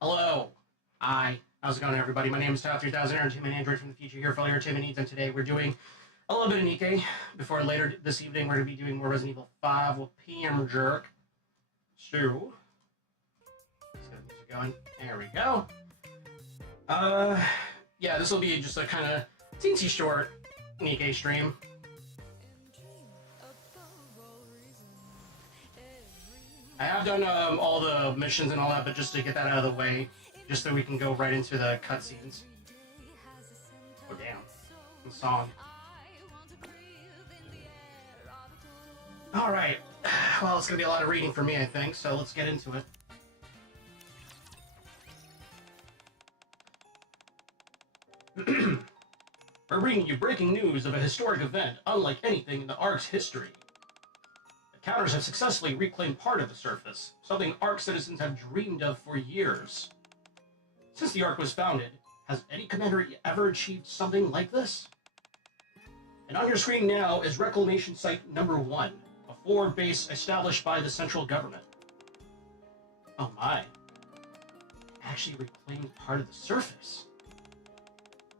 Hello. Hi. How's it going, everybody? My name is Top 3000 Entertainment Android from the future here for all your entertainment needs, and today we're doing a little bit of Nikke. Before later this evening, we're going to be doing more Resident Evil 5 with PM Jerk. So, let's get the music going. There we go. Yeah, this will be just a kind of teensy short Nikke stream. I have done all the missions and all that, but just to get that out of the way, just so we can go right into the cutscenes. Oh damn, the song. All right, well, it's gonna be a lot of reading for me, I think. So let's get into it. We're bringing you breaking news of a historic event unlike anything in the Ark's history. Counters have successfully reclaimed part of the surface, something Ark citizens have dreamed of for years. Since the Ark was founded, has any commander ever achieved something like this? And on your screen now is Reclamation Site Number 1, a forward base established by the central government. Oh my. Actually reclaimed part of the surface.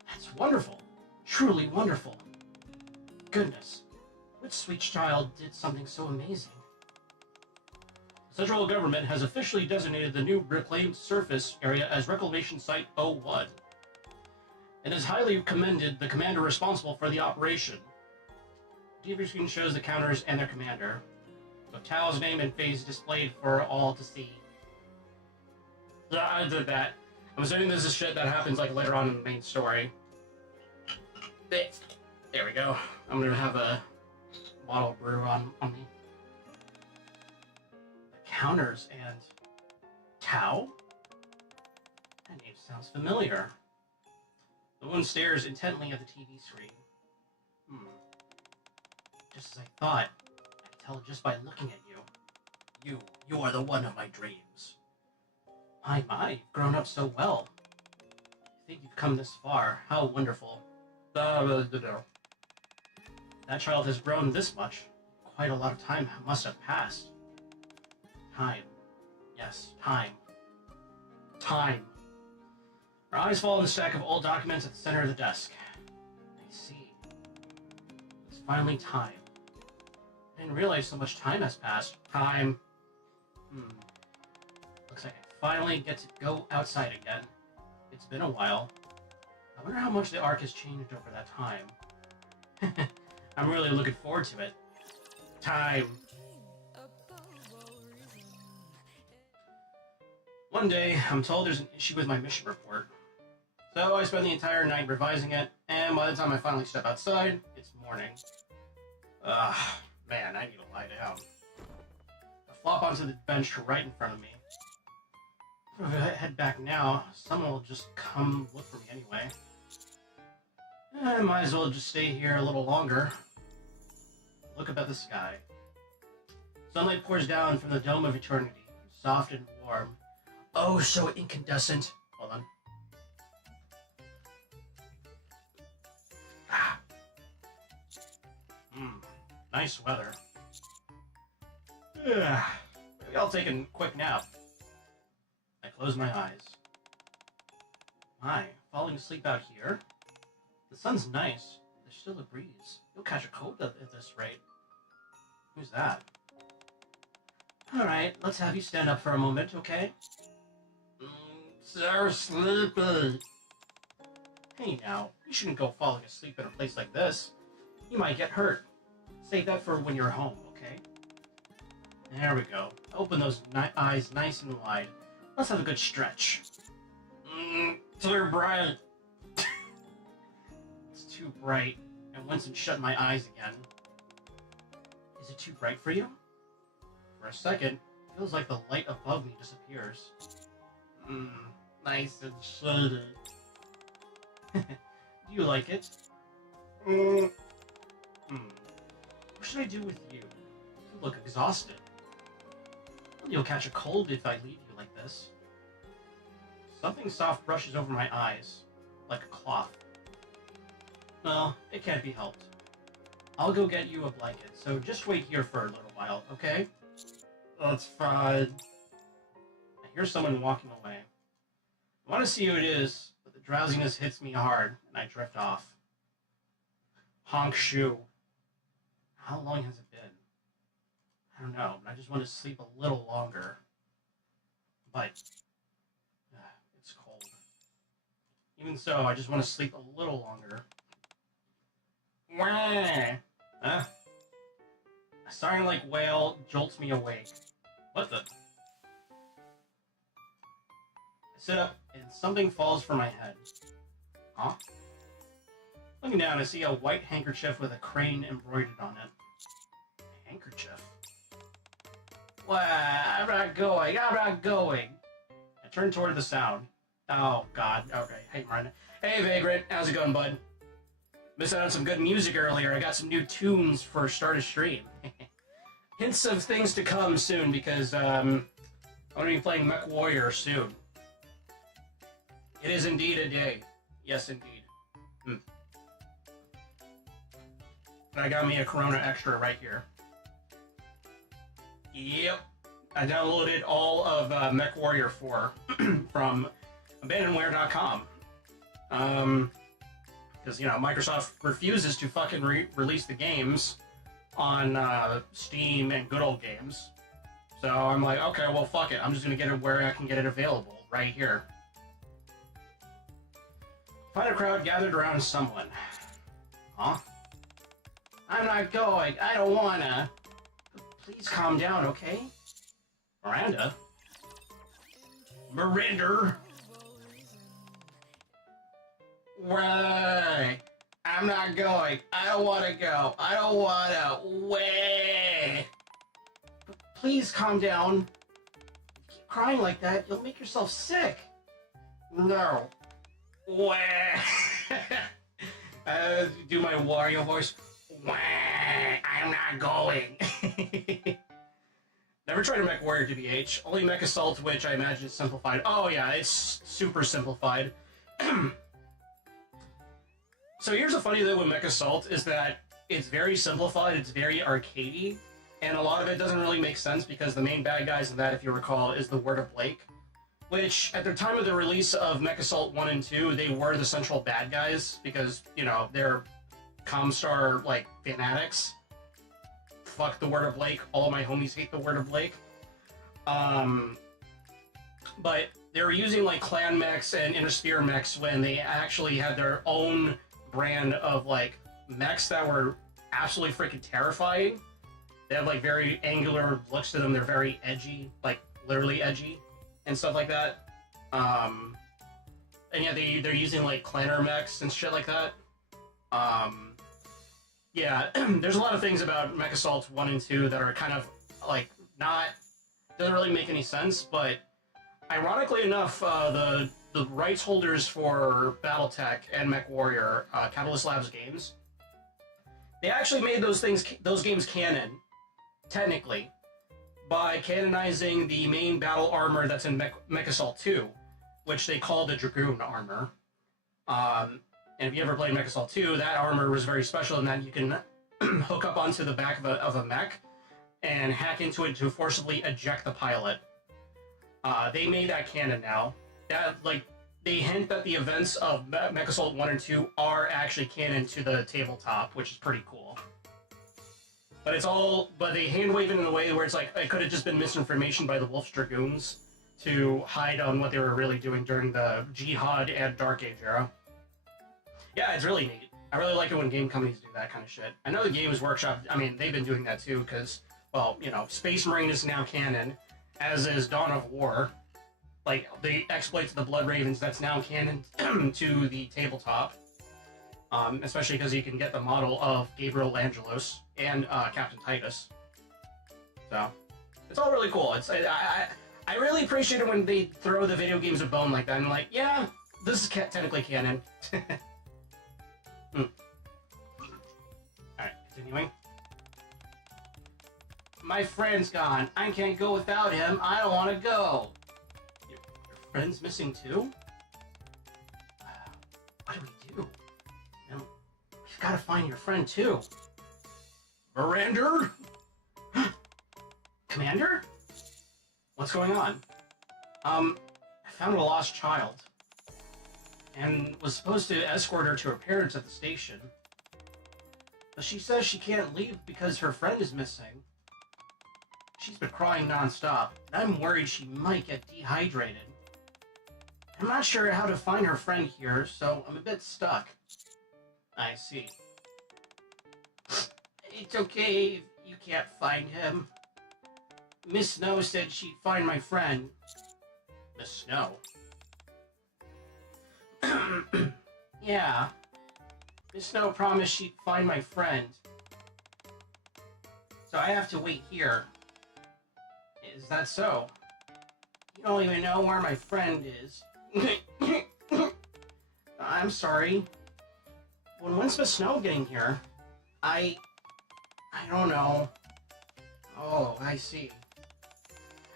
That's wonderful. Truly wonderful. Goodness. Which sweet child did something so amazing? The central government has officially designated the new reclaimed surface area as Reclamation Site 01 and has highly commended the commander responsible for the operation. The TV screen shows the counters and their commander, with Tao's name and face displayed for all to see. Yeah, I did that. I'm assuming this is shit that happens like later on in the main story. There we go. I'm gonna have a bottle of brew on me. The counters and Tao? That name sounds familiar. The woman stares intently at the TV screen. Just as I thought. I can tell just by looking at you. You are the one of my dreams. My, you've grown up so well. I think you've come this far. How wonderful. That child has grown this much. Quite a lot of time must have passed. Time. Yes, time. Time. Her eyes fall on the stack of old documents at the center of the desk. I see. It's finally time. I didn't realize so much time has passed. Time. Looks like I finally get to go outside again. It's been a while. I wonder how much the Ark has changed over that time. I'm really looking forward to it. Time. One day, I'm told there's an issue with my mission report. So I spend the entire night revising it, and by the time I finally step outside, it's morning. Man, I need to lie down. I flop onto the bench right in front of me. If I head back now, someone will just come look for me anyway. I might as well just stay here a little longer. Look up at the sky. Sunlight pours down from the dome of eternity, soft and warm. Oh, so incandescent. Hold on. Nice weather. Maybe I'll take a quick nap. I close my eyes. My, falling asleep out here? The sun's nice. There's still a breeze. You'll catch a cold at this rate. Who's that? Alright, let's have you stand up for a moment, okay? So sleepy. Hey now, you shouldn't go falling asleep in a place like this. You might get hurt. Save that for when you're home, okay? There we go. Open those eyes nice and wide. Let's have a good stretch. Too bright. It's too bright. And Winston shut my eyes again. Is it too bright for you? For a second, it feels like the light above me disappears. Nice and shady. Do you like it? What should I do with you? You look exhausted. You'll catch a cold if I leave you like this. Something soft brushes over my eyes, like a cloth. Well, it can't be helped. I'll go get you a blanket, so just wait here for a little while, okay? That's fine. I hear someone walking away. I want to see who it is, but the drowsiness hits me hard, and I drift off. Honk shoe. How long has it been? I don't know, but I just want to sleep a little longer. But it's cold. Even so, I just want to sleep a little longer. Wah! Huh? A siren like wail jolts me awake. What the? I sit up and something falls from my head. Huh? Looking down, I see a white handkerchief with a crane embroidered on it. Handkerchief? Well, I'm not going. I turn toward the sound. Oh, God. Okay, hey, Martin. Hey, Vagrant. How's it going, bud? Missed out on some good music earlier. I got some new tunes for start of stream. Hints of things to come soon, because I'm going to be playing Mech Warrior soon. It is indeed a day. Yes, indeed. And I got me a Corona Extra right here. Yep. I downloaded all of Mech Warrior 4 from abandonware.com. Because, Microsoft refuses to fucking release the games on Steam and Good Old Games. So I'm like, okay, well, fuck it. I'm just going to get it where I can get it available, right here. Find a crowd gathered around someone. Huh? I'm not going. I don't wanna. Please calm down, okay? Miranda? Right. I'm not going. I don't want to go. I don't want to. Way. Please calm down. If you keep crying like that, you'll make yourself sick. No. Way. Do my Wario voice. Way. I'm not going. Never tried a Mech Warrior DBH. Only Mech Assault, which I imagine is simplified. Oh yeah, it's super simplified. So here's the funny thing with Mech Assault is that it's very simplified, it's very arcadey, and a lot of it doesn't really make sense because the main bad guys in that, if you recall, is the Word of Blake, which at the time of the release of Mech Assault 1 and 2, they were the central bad guys because, they're Comstar, fanatics. Fuck the Word of Blake. All my homies hate the Word of Blake. But they were using, clan mechs and intersphere mechs when they actually had their own brand of, mechs that were absolutely freaking terrifying. They have, very angular looks to them. They're very edgy, literally edgy and stuff like that. And yeah, they're using, clanner mechs and shit like that. Yeah, there's a lot of things about Mech Assault 1 and 2 that are kind of, doesn't really make any sense, but ironically enough, the rights holders for BattleTech and Mech Warrior, Catalyst Labs Games, they actually made those games canon, technically, by canonizing the main battle armor that's in Mech Assault 2, which they call the Dragoon armor. And if you ever played Mech Assault 2, that armor was very special in that you can hook up onto the back of a mech and hack into it to forcibly eject the pilot. They made that canon now. That, they hint that the events of Mech Assault 1 and 2 are actually canon to the tabletop, which is pretty cool. But they hand wave it in a way where it's it could have just been misinformation by the Wolf's Dragoons to hide on what they were really doing during the Jihad and Dark Age era. Yeah, it's really neat. I really like it when game companies do that kind of shit. I know the Games Workshop, they've been doing that too, because, Space Marine is now canon, as is Dawn of War. The exploits of the Blood Ravens, that's now canon to the tabletop. Especially because you can get the model of Gabriel Angelos and Captain Titus. So, it's all really cool. I really appreciate it when they throw the video games a bone like that. And yeah, this is technically canon. Alright, continuing. My friend's gone. I can't go without him. I don't want to go. Your friend's missing too? What do we do? You've got to find your friend too. Miranda? Commander? What's going on? I found a lost child. and was supposed to escort her to her parents at the station. But she says she can't leave because her friend is missing. She's been crying nonstop, and I'm worried she might get dehydrated. I'm not sure how to find her friend here, so I'm a bit stuck. I see. It's okay if you can't find him. Miss Snow said she'd find my friend. Miss Snow? Yeah. Miss Snow promised she'd find my friend. So I have to wait here. Is that so? You don't even know where my friend is. I'm sorry. When's Miss Snow getting here? I don't know. Oh, I see.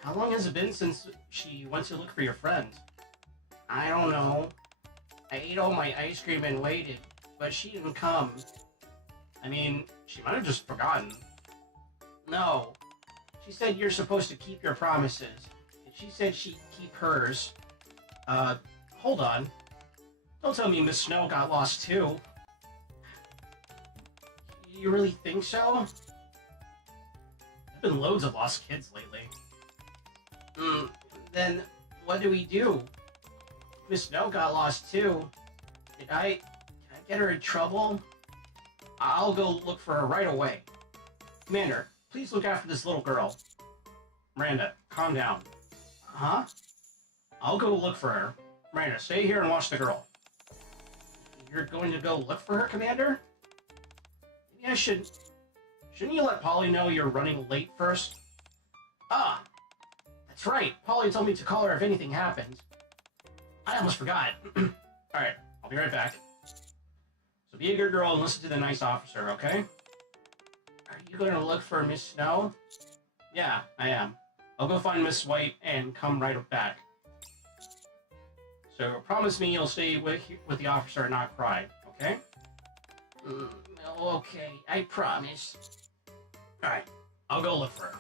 How long has it been since she went to look for your friend? I don't know. I ate all my ice cream and waited, but she didn't come. I mean, she might have just forgotten. No. She said you're supposed to keep your promises. And she said she'd keep hers. Hold on. Don't tell me Miss Snow got lost too. You really think so? There've been loads of lost kids lately. Then what do we do? Miss Snow got lost too. Can I get her in trouble? I'll go look for her right away. Commander, please look after this little girl. Miranda, calm down. Huh? I'll go look for her. Miranda, stay here and watch the girl. You're going to go look for her, Commander? Maybe I should... Shouldn't you let Polly know you're running late first? Ah! That's right. Polly told me to call her if anything happened. I almost forgot. Alright, I'll be right back. So be a good girl and listen to the nice officer, okay? Are you going to look for Miss Snow? Yeah, I am. I'll go find Miss White and come right back. So promise me you'll stay with the officer and not cry, okay? Okay, I promise. Alright, I'll go look for her.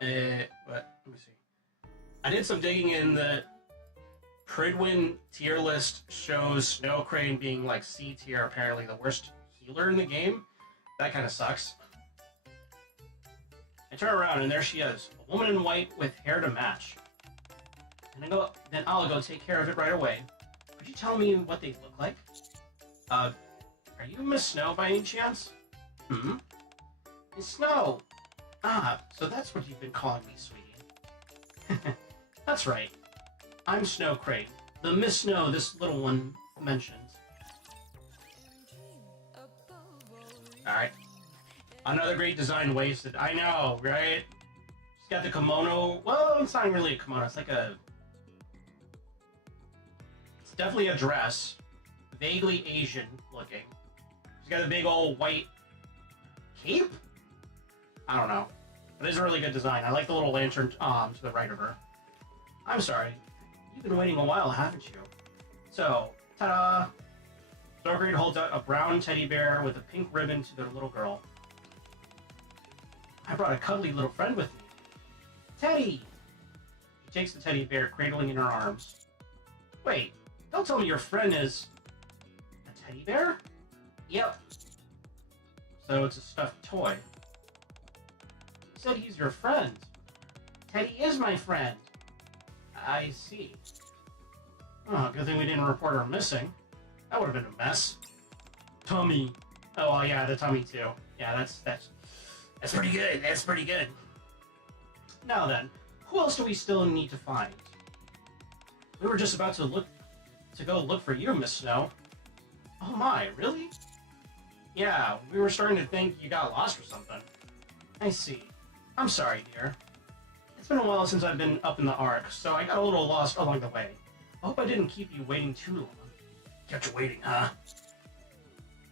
Let me see. I did some digging in the Pridwin tier list shows Snow Crane being like C tier, apparently the worst healer in the game. That kind of sucks. I turn around and there she is, a woman in white with hair to match. And then I'll go take care of it right away. Could you tell me what they look like? Are you Miss Snow by any chance? Miss Snow! Ah, so that's what you've been calling me, sweetie. That's right. I'm Snow Crane, the Miss Snow this little one mentioned. Alright. Another great design wasted. I know, right? She's got the kimono. Well, it's not really a kimono. It's like a... It's definitely a dress. Vaguely Asian looking. She's got a big old white cape? I don't know. But it's a really good design. I like the little lantern to the right of her. I'm sorry. You've been waiting a while, haven't you? So, ta-da! Stargrade holds out a brown teddy bear with a pink ribbon to their little girl. I brought a cuddly little friend with me. Teddy! She takes the teddy bear, cradling in her arms. Wait, don't tell me your friend is... a teddy bear? Yep. So it's a stuffed toy. You said he's your friend. Teddy is my friend. I see. Oh, good thing we didn't report her missing. That would have been a mess. Tummy. Oh, well, yeah, the tummy too. Yeah, that's pretty good. That's pretty good. Now then, who else do we still need to find? We were just about to go look for you, Miss Snow. Oh my, really? Yeah, we were starting to think you got lost or something. I see. I'm sorry, dear. It's been a while since I've been up in the Ark, so I got a little lost along the way. I hope I didn't keep you waiting too long. Kept you waiting, huh?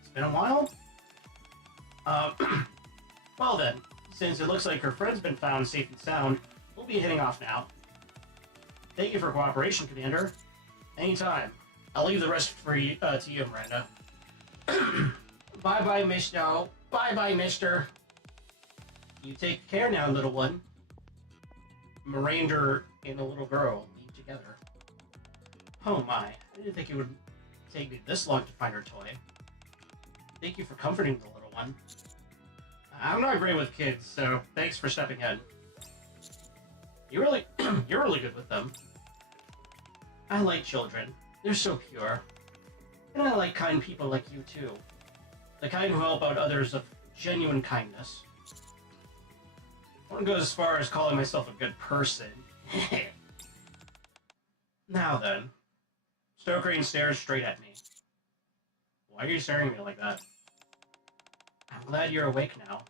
It's been a while? Well then, since it looks like her friend's been found safe and sound, we'll be heading off now. Thank you for cooperation, Commander. Anytime. I'll leave the rest to you, Miranda. Bye-bye, Miss Snow. Bye-bye, mister. You take care now, little one. Miranda and the little girl leave together. Oh my, I didn't think it would take me this long to find her toy. Thank you for comforting the little one. I'm not great with kids, so thanks for stepping in. You're really good with them. I like children. They're so pure. And I like kind people like you too. The kind who help out others of genuine kindness. I wouldn't go as far as calling myself a good person. Now then. Stokerain stares straight at me. Why are you staring at me like that? I'm glad you're awake now.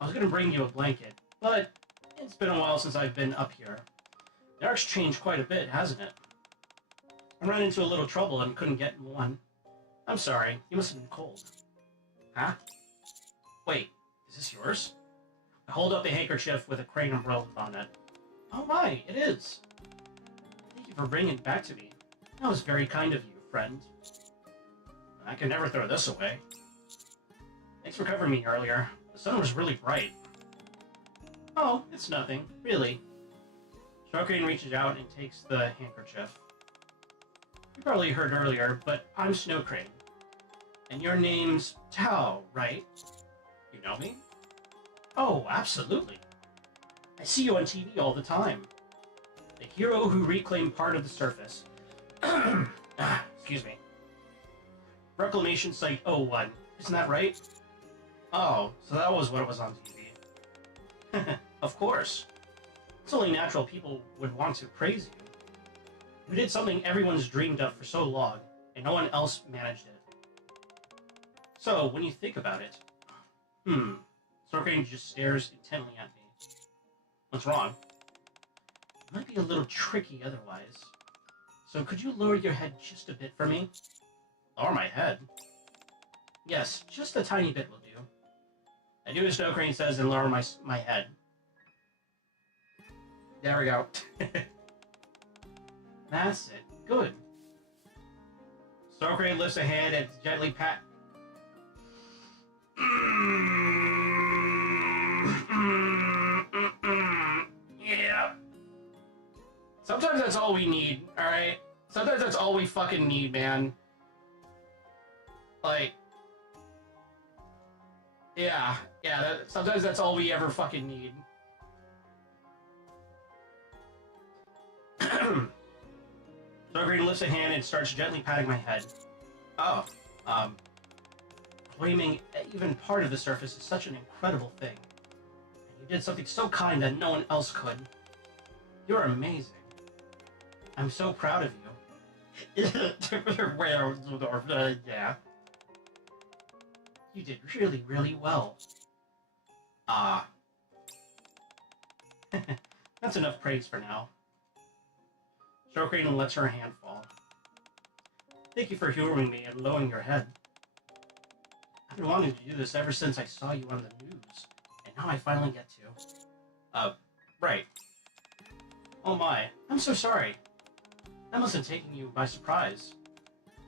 I was gonna bring you a blanket, but it's been a while since I've been up here. The ark's changed quite a bit, hasn't it? I ran into a little trouble and couldn't get in one. I'm sorry, you must have been cold. Huh? Wait, is this yours? I hold up a handkerchief with a crane umbrella on it. Oh my, it is! Thank you for bringing it back to me. That was very kind of you, friend. I can never throw this away. Thanks for covering me earlier. The sun was really bright. Oh, it's nothing, really. Stokerain reaches out and takes the handkerchief. You probably heard earlier, but I'm Snowcrane. And your name's Tao, right? You know me? Oh, absolutely. I see you on TV all the time. The hero who reclaimed part of the surface. Excuse me. Reclamation Site 01, isn't that right? Oh, so that was what it was on TV. Of course. It's only natural people would want to praise you. You did something everyone's dreamed of for so long, and no one else managed it. So, when you think about it... Stokerain just stares intently at me. What's wrong? It might be a little tricky otherwise. So could you lower your head just a bit for me? Lower my head? Yes, just a tiny bit will do. I do as Stokerain says and lower my head. There we go. That's it. Good. Stokerain lifts a hand and gently pat... Yeah. Sometimes that's all we need, alright? Sometimes that's all we fucking need, man. Like... Yeah, sometimes that's all we ever fucking need. Stokerain lifts a hand and starts gently patting my head. Oh, claiming even part of the surface is such an incredible thing. And you did something so kind that no one else could. You're amazing. I'm so proud of you. Well, yeah. You did really, really well. That's enough praise for now. Stokerain lets her hand fall. Thank you for humoring me and lowering your head. I've been wanting to do this ever since I saw you on the news, and now I finally get to. Right. Oh my, I'm so sorry. That must have taken you by surprise.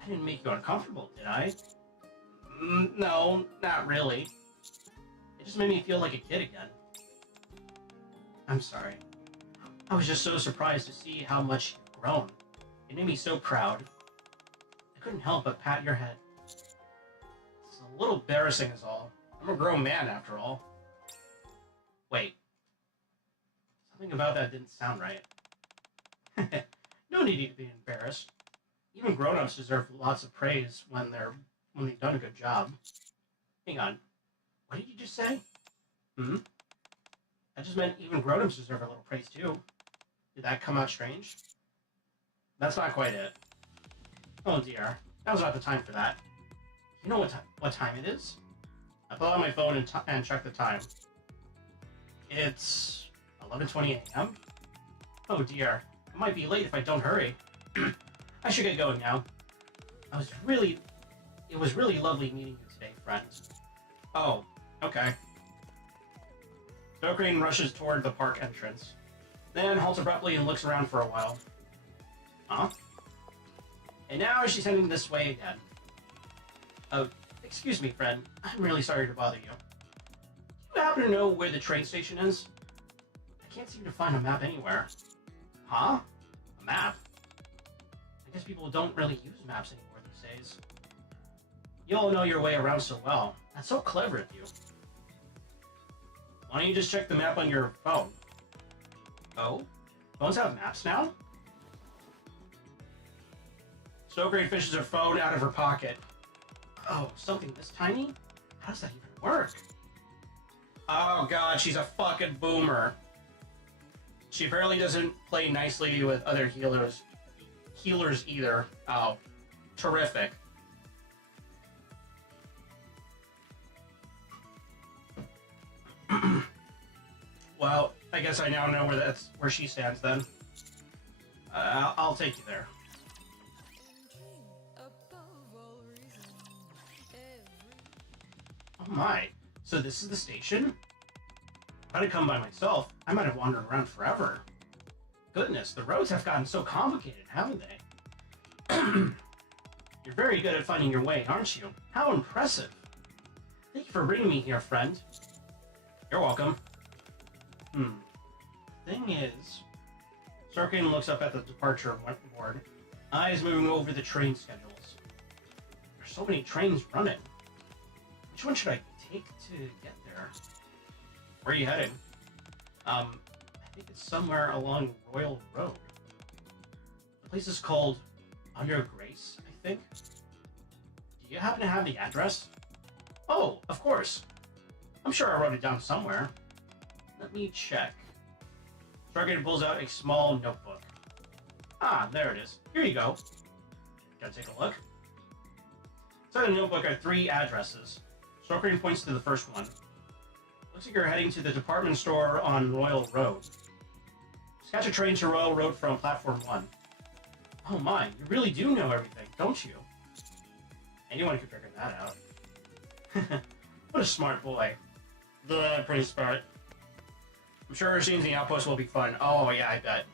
I didn't make you uncomfortable, did I? No, not really. It just made me feel like a kid again. I'm sorry. I was just so surprised to see how much you've grown. It made me so proud. I couldn't help but pat your head. It's a little embarrassing is all. I'm a grown man after all. Wait. Something about that didn't sound right. No need to be embarrassed. Even grown-ups deserve lots of praise when they've done a good job. Hang on. What did you just say? I just meant even grown-ups deserve a little praise too. Did that come out strange? That's not quite it. Oh dear. Now's not the time for that. You know what time it is? I pull out my phone and check the time. It's 11:20 a.m. Oh dear. I might be late if I don't hurry. I should get going now. It was really lovely meeting you today, friend. Oh, okay. Stokerain rushes toward the park entrance, then halts abruptly and looks around for a while. Huh? And now she's heading this way again. Oh, excuse me, friend. I'm really sorry to bother you. Do you happen to know where the train station is? I can't seem to find a map anywhere. Huh? A map? I guess people don't really use maps anymore these days. You all know your way around so well. That's so clever of you. Why don't you just check the map on your phone? Oh? Phones have maps now? Snow fishes her phone out of her pocket. Oh, something this tiny? How does that even work? Oh god, she's a fucking boomer. She apparently doesn't play nicely with other healers either. Oh, terrific. Well, I guess I now know where she stands then. I'll take you there. Oh my, so this is the station? If I'd have come by myself, I might have wandered around forever. Goodness, the roads have gotten so complicated, haven't they? You're very good at finding your way, aren't you? How impressive. Thank you for bringing me here, friend. You're welcome. Thing is... Sarkane looks up at the departure board, eyes moving over the train schedules. There's so many trains running. Which one should I take to get there? Where are you heading? I think it's somewhere along Royal Road. The place is called Under Grace, I think. Do you happen to have the address? Oh, of course. I'm sure I wrote it down somewhere. Let me check. Stargazer pulls out a small notebook. Ah, there it is. Here you go. Gotta take a look. Inside the notebook are 3 addresses. Stargazer points to the first one. Looks like you're heading to the department store on Royal Road. Just catch a train to Royal Road from platform 1. Oh my, you really do know everything, don't you? Anyone could figure that out. What a smart boy. Pretty smart. I'm sure seeing the outpost will be fun. Oh yeah, I bet.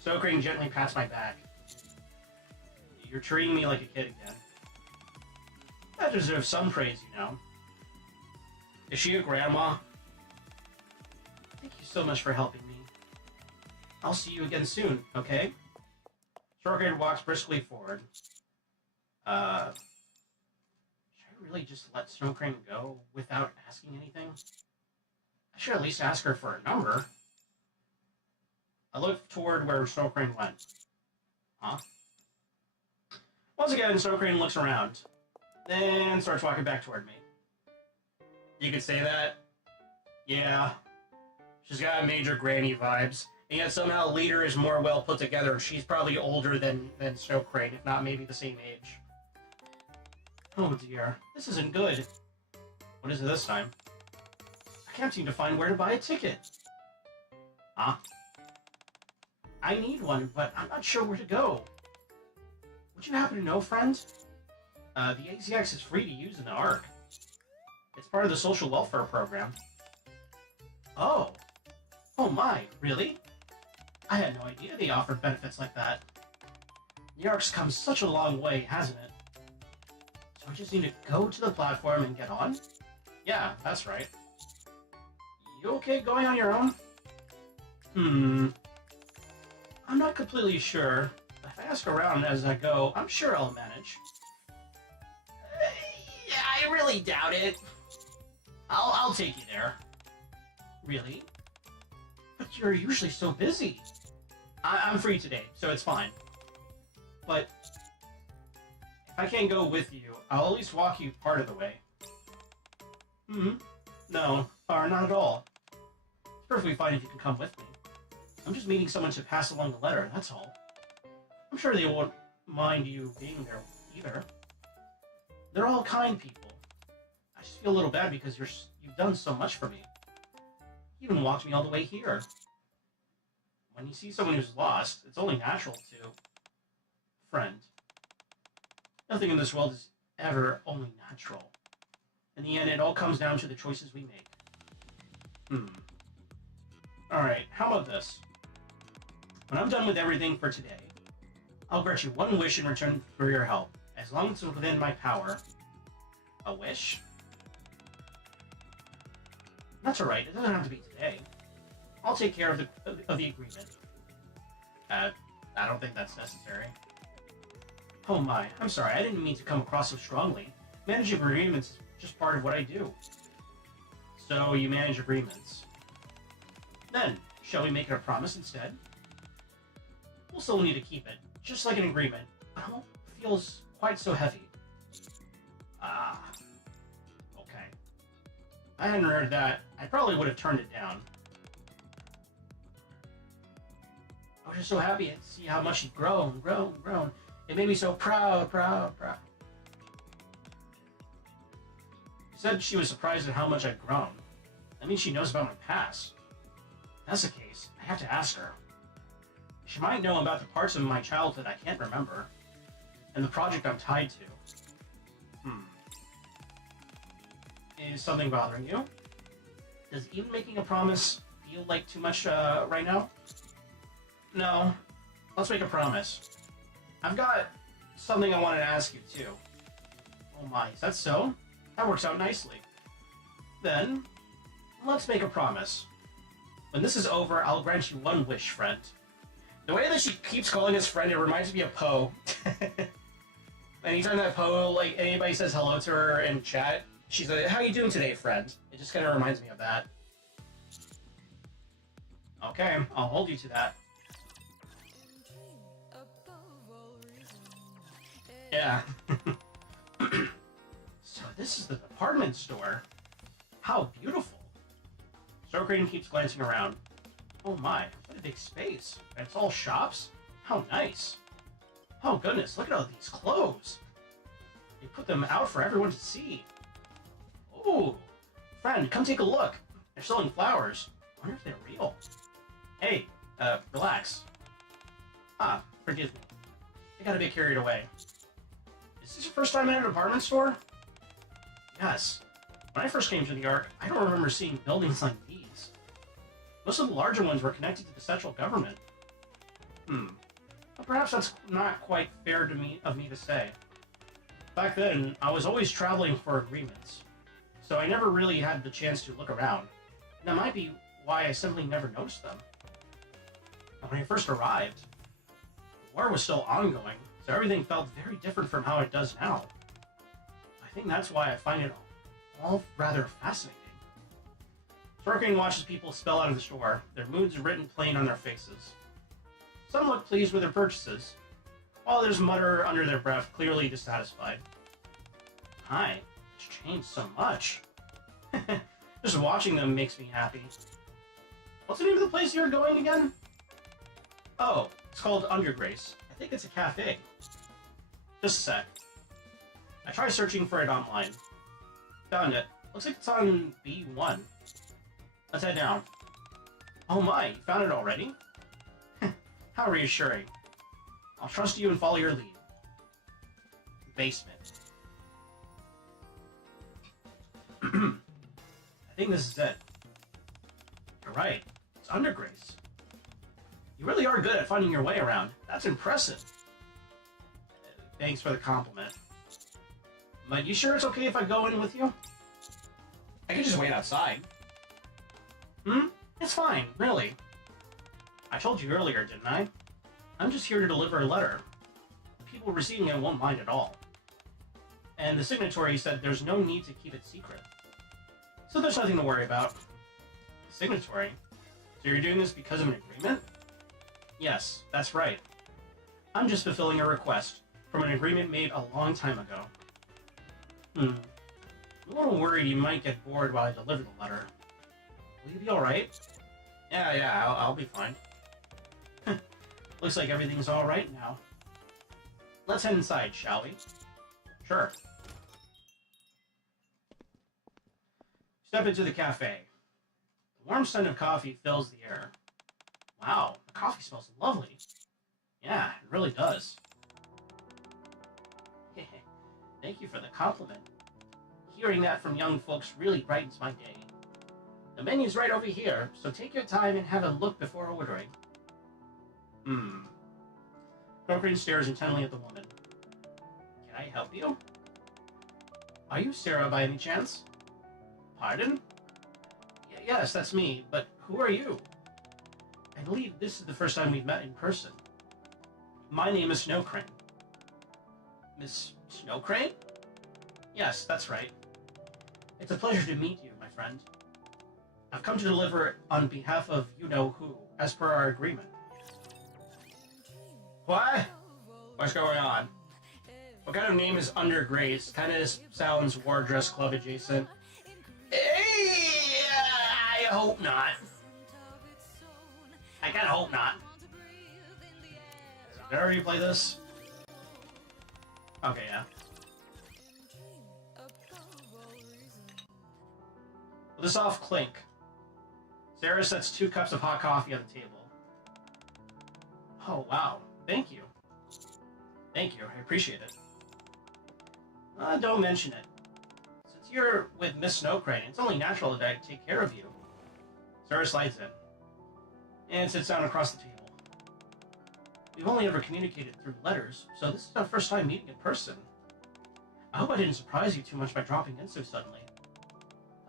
Snow gently pats my back. You're treating me like a kid again. That deserves some praise, you know. Is she a grandma? Thank you so much for helping me. I'll see you again soon, okay? Stargazer walks briskly forward. Should I really just let Snow Crane go without asking anything? I should at least ask her for a number. I look toward where Snow Crane went. Huh? Once again, Snow Crane looks around, then starts walking back toward me. You could say that? Yeah. She's got major granny vibes. And yet somehow Leader is more well put together. She's probably older than Snow Crane, if not maybe the same age. Oh dear, this isn't good. What is it this time? I can't seem to find where to buy a ticket. Huh? I need one, but I'm not sure where to go. Would you happen to know, friend? The ACX is free to use in the ARC. It's part of the social welfare program. Oh. Oh my, really? I had no idea they offered benefits like that. The ARC's come such a long way, hasn't it? So I just need to go to the platform and get on? Yeah, that's right. You okay going on your own? I'm not completely sure. If I ask around as I go, I'm sure I'll manage. Yeah, I really doubt it. I'll take you there. Really? But you're usually so busy. I'm free today, so it's fine. But if I can't go with you, I'll at least walk you part of the way. No, or not at all. It's perfectly fine if you can come with me. I'm just meeting someone to pass along the letter, that's all. I'm sure they won't mind you being there either. They're all kind people. I just feel a little bad because you've done so much for me. You even walked me all the way here. When you see someone who's lost, it's only natural to... Friend. Nothing in this world is ever only natural. In the end, it all comes down to the choices we make. Alright, how about this? When I'm done with everything for today, I'll grant you one wish in return for your help, as long as it's within my power. A wish? That's alright, it doesn't have to be today. I'll take care of the agreement. I don't think that's necessary. Oh my, I'm sorry, I didn't mean to come across so strongly. Managing agreements is just part of what I do. So you manage agreements. Then, shall we make it a promise instead? We'll still need to keep it, just like an agreement. Oh, feels quite so heavy. Ah, okay. I hadn't heard that. I probably would have turned it down. I was just so happy to see how much she'd grown. It made me so proud. She said she was surprised at how much I'd grown. That means she knows about my past. If that's the case, I have to ask her. She might know about the parts of my childhood I can't remember, and the project I'm tied to. Is something bothering you? Does even making a promise feel like too much right now? No. Let's make a promise. I've got something I wanted to ask you, too. Oh my, is that so? That works out nicely. Then, let's make a promise. When this is over, I'll grant you one wish, friend. The way that she keeps calling us friend, it reminds me of Poe. Anytime that Poe, like, anybody says hello to her in chat, she's like, how you doing today, friend? It just kind of reminds me of that. Okay, I'll hold you to that. Yeah. So this is the department store. How beautiful. Socrates keeps glancing around. Oh my, what a big space. And it's all shops? How nice. Oh goodness, look at all these clothes. They put them out for everyone to see. Ooh, friend, come take a look. They're selling flowers. I wonder if they're real. Hey, relax. Ah, forgive me. I got a bit carried away. Is this your first time in a department store? Yes. When I first came to the Ark, I don't remember seeing buildings like these. Most of the larger ones were connected to the central government. But perhaps that's not quite fair to me to say. Back then, I was always traveling for agreements, so I never really had the chance to look around. And that might be why I simply never noticed them. When I first arrived, the war was still ongoing, so everything felt very different from how it does now. I think that's why I find it all rather fascinating. Sorkin watches people spill out of the store, their moods written plain on their faces. Some look pleased with their purchases, while others mutter under their breath, clearly dissatisfied. Hi, it's changed so much. Just watching them makes me happy. What's the name of the place you're going again? Oh, it's called Undergrace. I think it's a cafe. Just a sec. I tried searching for it online. Found it. Looks like it's on B1. Let's head down. Oh my, you found it already? How reassuring. I'll trust you and follow your lead. Basement. I think this is it. You're right. It's Undergrace. You really are good at finding your way around. That's impressive. Thanks for the compliment. But you sure it's okay if I go in with you? I could just wait outside. It's fine, really. I told you earlier, didn't I? I'm just here to deliver a letter. People receiving it won't mind at all. And the signatory said there's no need to keep it secret. So there's nothing to worry about. Signatory? So you're doing this because of an agreement? Yes, that's right. I'm just fulfilling a request from an agreement made a long time ago. I'm a little worried you might get bored while I deliver the letter. Will you be alright? Yeah, I'll be fine. Looks like everything's alright now. Let's head inside, shall we? Sure. Step into the cafe. The warm scent of coffee fills the air. Wow, the coffee smells lovely. Yeah, it really does. Thank you for the compliment. Hearing that from young folks really brightens my day. The menu's right over here, so take your time and have a look before ordering. Socrates stares intently at the woman. Can I help you? Are you Sarah by any chance? Pardon? Yes, that's me, but who are you? I believe this is the first time we've met in person. My name is Snowcrane. Miss Snowcrane? Yes, that's right. It's a pleasure to meet you, my friend. I've come to deliver on behalf of you-know-who, as per our agreement. What? What's going on? What kind of name is Under Grace? Kind of sounds War Dress Club adjacent. I hope not. I kinda hope not. Did I already play this? Okay, yeah. With a soft clink, Sarah sets 2 cups of hot coffee on the table. Oh, wow. Thank you. Thank you. I appreciate it. Don't mention it. Since you're with Miss Snowcrane, it's only natural that I take care of you. Sarah slides in and sits down across the table. We've only ever communicated through letters, so this is our first time meeting in person. I hope I didn't surprise you too much by dropping in so suddenly.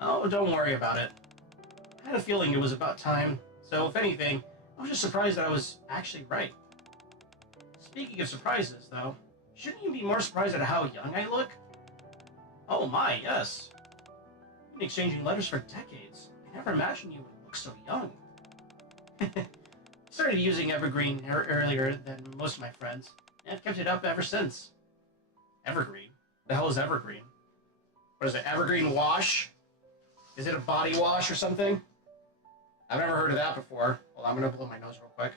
Oh, don't worry about it. I had a feeling it was about time, so if anything, I was just surprised that I was actually right. Speaking of surprises, though, shouldn't you be more surprised at how young I look? Oh my, yes. You've been exchanging letters for decades. I never imagined you would look so young. I started using Evergreen earlier than most of my friends, and I've kept it up ever since. Evergreen? The hell is Evergreen? What is it, Evergreen Wash? Is it a body wash or something? I've never heard of that before. Hold on, I'm gonna blow my nose real quick.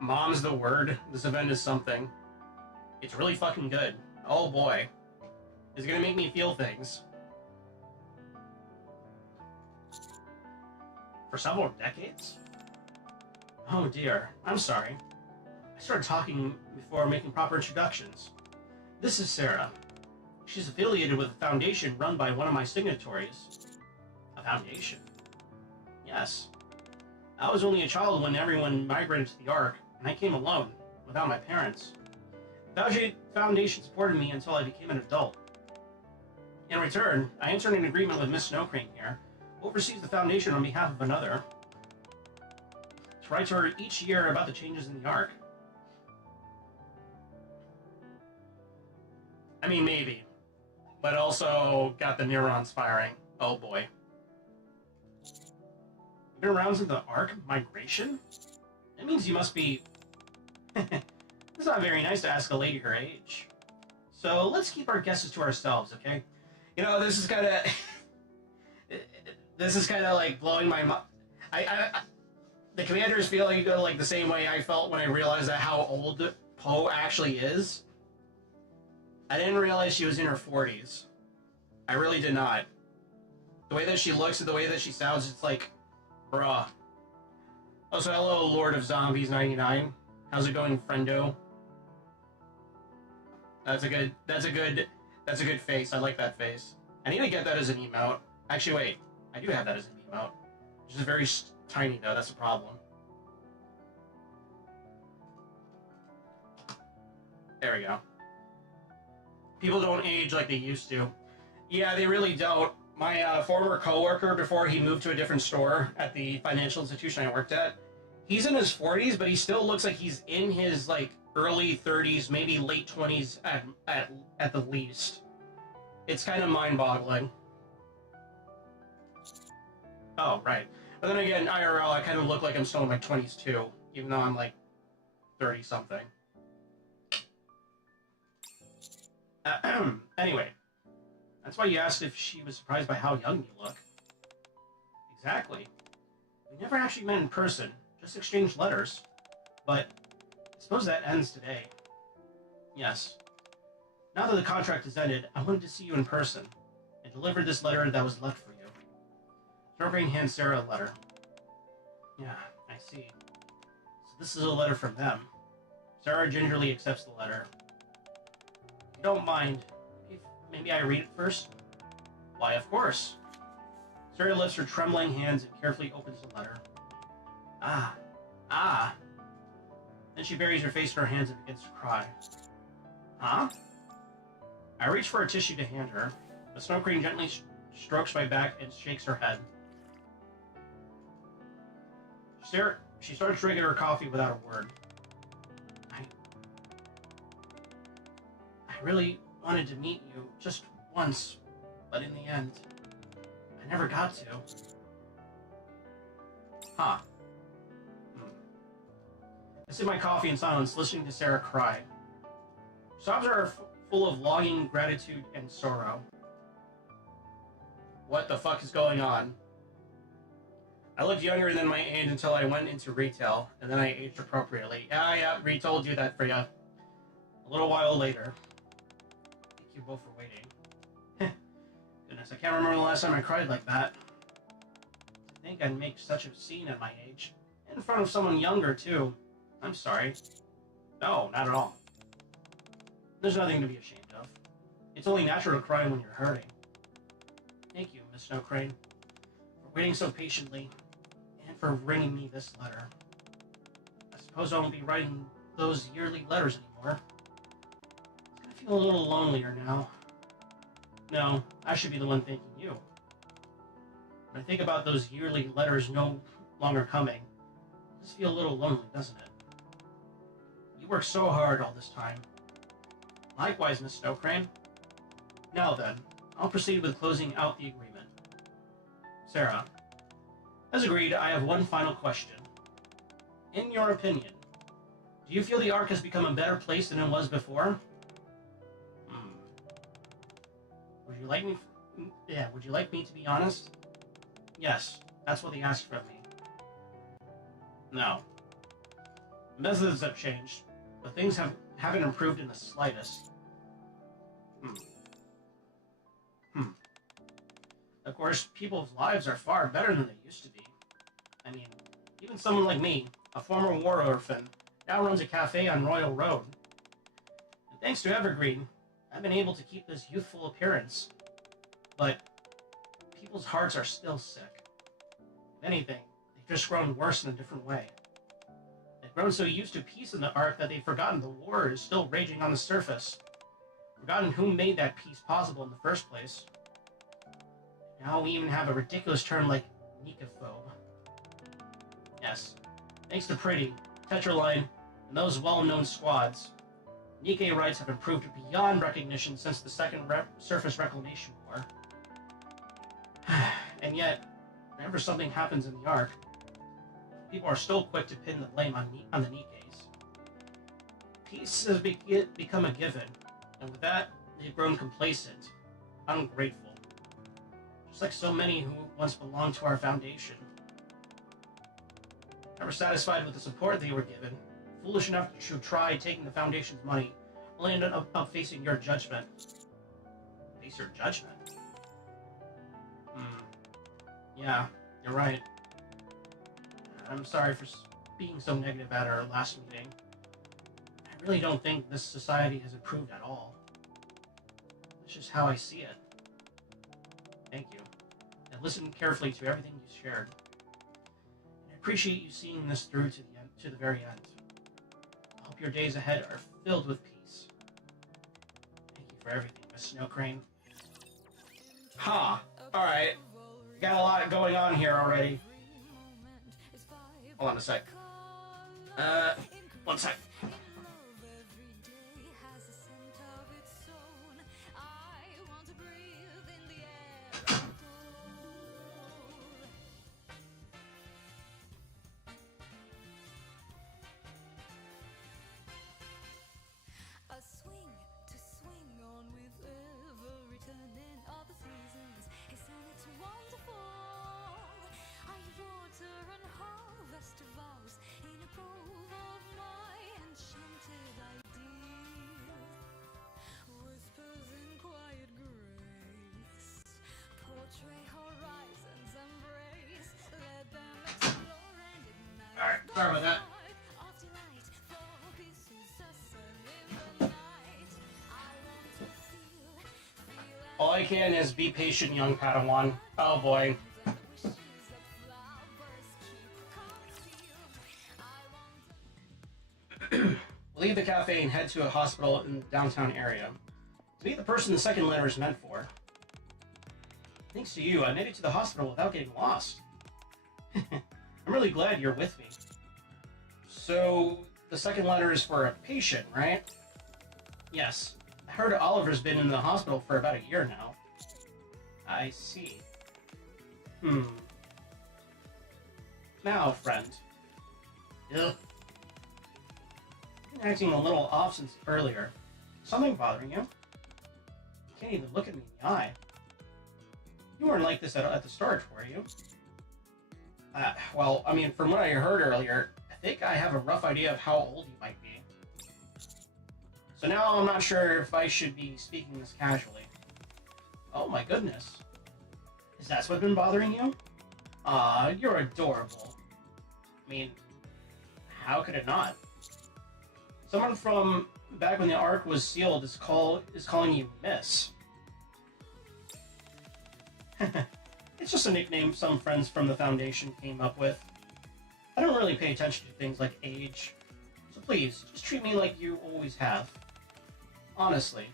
Mom's the word. This event is something. It's really fucking good. Oh boy. It's gonna make me feel things. For several decades? Oh dear. I'm sorry. I started talking before making proper introductions. This is Sarah. She's affiliated with a foundation run by one of my signatories. A foundation? Yes. I was only a child when everyone migrated to the Ark, and I came alone, without my parents. The foundation supported me until I became an adult. In return, I entered an agreement with Miss Snowcrane here, who oversees the foundation on behalf of another, to write to her each year about the changes in the Ark. I mean, maybe. But also got the neurons firing. Oh boy. You've been around since the Ark migration? That means you must be... It's not very nice to ask a lady her age. So let's keep our guesses to ourselves, okay? You know, this is kind of... this is kind of like blowing my mind. The commanders feel like the same way I felt when I realized that how old Poe actually is. I didn't realize she was in her 40s. I really did not. The way that she looks and the way that she sounds, it's like, bruh. Also, hello, Lord of Zombies 99. How's it going, friendo? That's a good face. I like that face. I need to get that as an emote. Actually, wait. I do have that as an emote. It's just very tiny, though. That's a problem. There we go. People don't age like they used to. Yeah, they really don't. My former coworker, before he moved to a different store at the financial institution I worked at, he's in his 40s, but he still looks like he's in his like early 30s, maybe late 20s at the least. It's kind of mind-boggling. Oh, right. But then again, IRL, I kind of look like I'm still in my 20s too, even though I'm like 30-something. Anyway, that's why you asked if she was surprised by how young you look. Exactly. We never actually met in person, just exchanged letters. But I suppose that ends today. Yes. Now that the contract is ended, I wanted to see you in person, and deliver this letter that was left for you. Snowcrane hands Sarah a letter. Yeah, I see. So this is a letter from them. Sarah gingerly accepts the letter. If you don't mind, maybe I read it first? Why, of course. Sarah lifts her trembling hands and carefully opens the letter. Ah. Ah. Then she buries her face in her hands and begins to cry. Huh? I reach for a tissue to hand her, but Snow Queen gently strokes my back and shakes her head. She starts drinking her coffee without a word. I really wanted to meet you just once, but in the end, I never got to. Huh. I sip my coffee in silence, listening to Sarah cry. Sobs are full of longing, gratitude, and sorrow. What the fuck is going on? I looked younger than my age until I went into retail, and then I aged appropriately. Yeah, retold you that for ya. A little while later. Thank you both for waiting. Goodness, I can't remember the last time I cried like that. To think I'd make such a scene at my age. In front of someone younger, too. I'm sorry. No, not at all. There's nothing to be ashamed of. It's only natural to cry when you're hurting. Thank you, Miss Snow Crane, for waiting so patiently, and for bringing me this letter. I suppose I won't be writing those yearly letters anymore. It's gonna feel a little lonelier now. No, I should be the one thanking you. When I think about those yearly letters no longer coming, it does feel a little lonely, doesn't it? You worked so hard all this time. Likewise, Miss Snow Crane. Now then, I'll proceed with closing out the agreement. Sarah, as agreed, I have one final question. In your opinion, do you feel the Ark has become a better place than it was before? Would you like me to be honest? Yes, that's what they asked from me. No. Methods have changed, but things haven't improved in the slightest. Of course, people's lives are far better than they used to be. I mean, even someone like me, a former war orphan, now runs a cafe on Royal Road. And thanks to Evergreen, I've been able to keep this youthful appearance. But people's hearts are still sick. If anything, they've just grown worse in a different way. They've grown so used to peace in the Ark that they've forgotten the war is still raging on the surface. Forgotten who made that peace possible in the first place. Now we even have a ridiculous term like Nikkephobe. Yes, thanks to Pretty, Tetraline, and those well-known squads, Nikke rights have improved beyond recognition since the Second Surface Reclamation War. And yet, whenever something happens in the Ark, people are still quick to pin the blame on the Nikkes. Peace has become a given, and with that, they've grown complacent, ungrateful. Just like so many who once belonged to our Foundation. Never satisfied with the support they were given, foolish enough to try taking the Foundation's money, only ended up facing your judgment. Face your judgment? Yeah, you're right. I'm sorry for being so negative at our last meeting. I really don't think this society has improved at all. It's just how I see it. Thank you. I listened carefully to everything you shared. And I appreciate you seeing this through to the very end. I hope your days ahead are filled with peace. Thank you for everything, Miss Snow Crane. Alright. Got a lot going on here already. Hold on a sec. One sec. Alright, sorry about that. All I can is be patient, young Padawan. Oh boy. leave the cafe and head to a hospital in the downtown area to meet the person the second letter is meant for. Thanks to you, I made it to the hospital without getting lost. I'm really glad you're with me. So, the second letter is for a patient, right? Yes. I heard Oliver's been in the hospital for about a year now. I see. Now, friend. Ugh. You've been acting a little off since earlier. Something bothering you? You can't even look at me in the eye. You weren't like this at the start, were you? Well, I mean, from what I heard earlier, I think I have a rough idea of how old you might be. So now I'm not sure if I should be speaking this casually. Oh my goodness. Is that what's been bothering you? Aw, you're adorable. I mean, how could it not? Someone from back when the Ark was sealed is calling you Miss. It's just a nickname some friends from the Foundation came up with. I don't really pay attention to things like age. So please, just treat me like you always have. Honestly.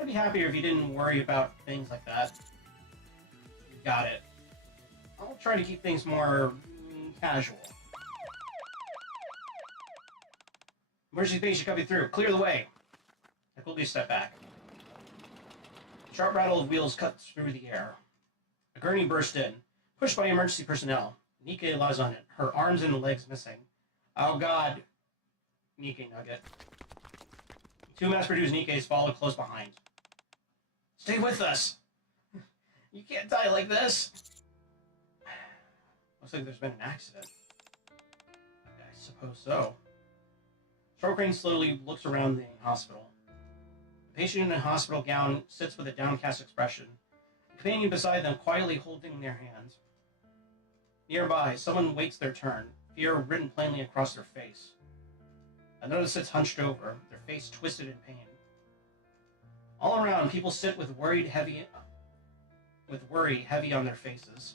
I'd be happier if you didn't worry about things like that. You got it. I'll try to keep things more casual. Emergency patient coming through. Clear the way. I quickly step back. A sharp rattle of wheels cuts through the air. A gurney burst in, pushed by emergency personnel. Nikke lies on it, her arms and legs missing. Oh god. Nikke Nugget. Two mass-produced Nikkes follow close behind. Stay with us! You can't die like this! Looks like there's been an accident. I suppose so. Short slowly looks around the hospital. The patient in a hospital gown sits with a downcast expression. The companion beside them quietly holding their hand. Nearby, someone waits their turn, fear written plainly across their face. Another sits hunched over, their face twisted in pain. All around, people sit with worry heavy on their faces.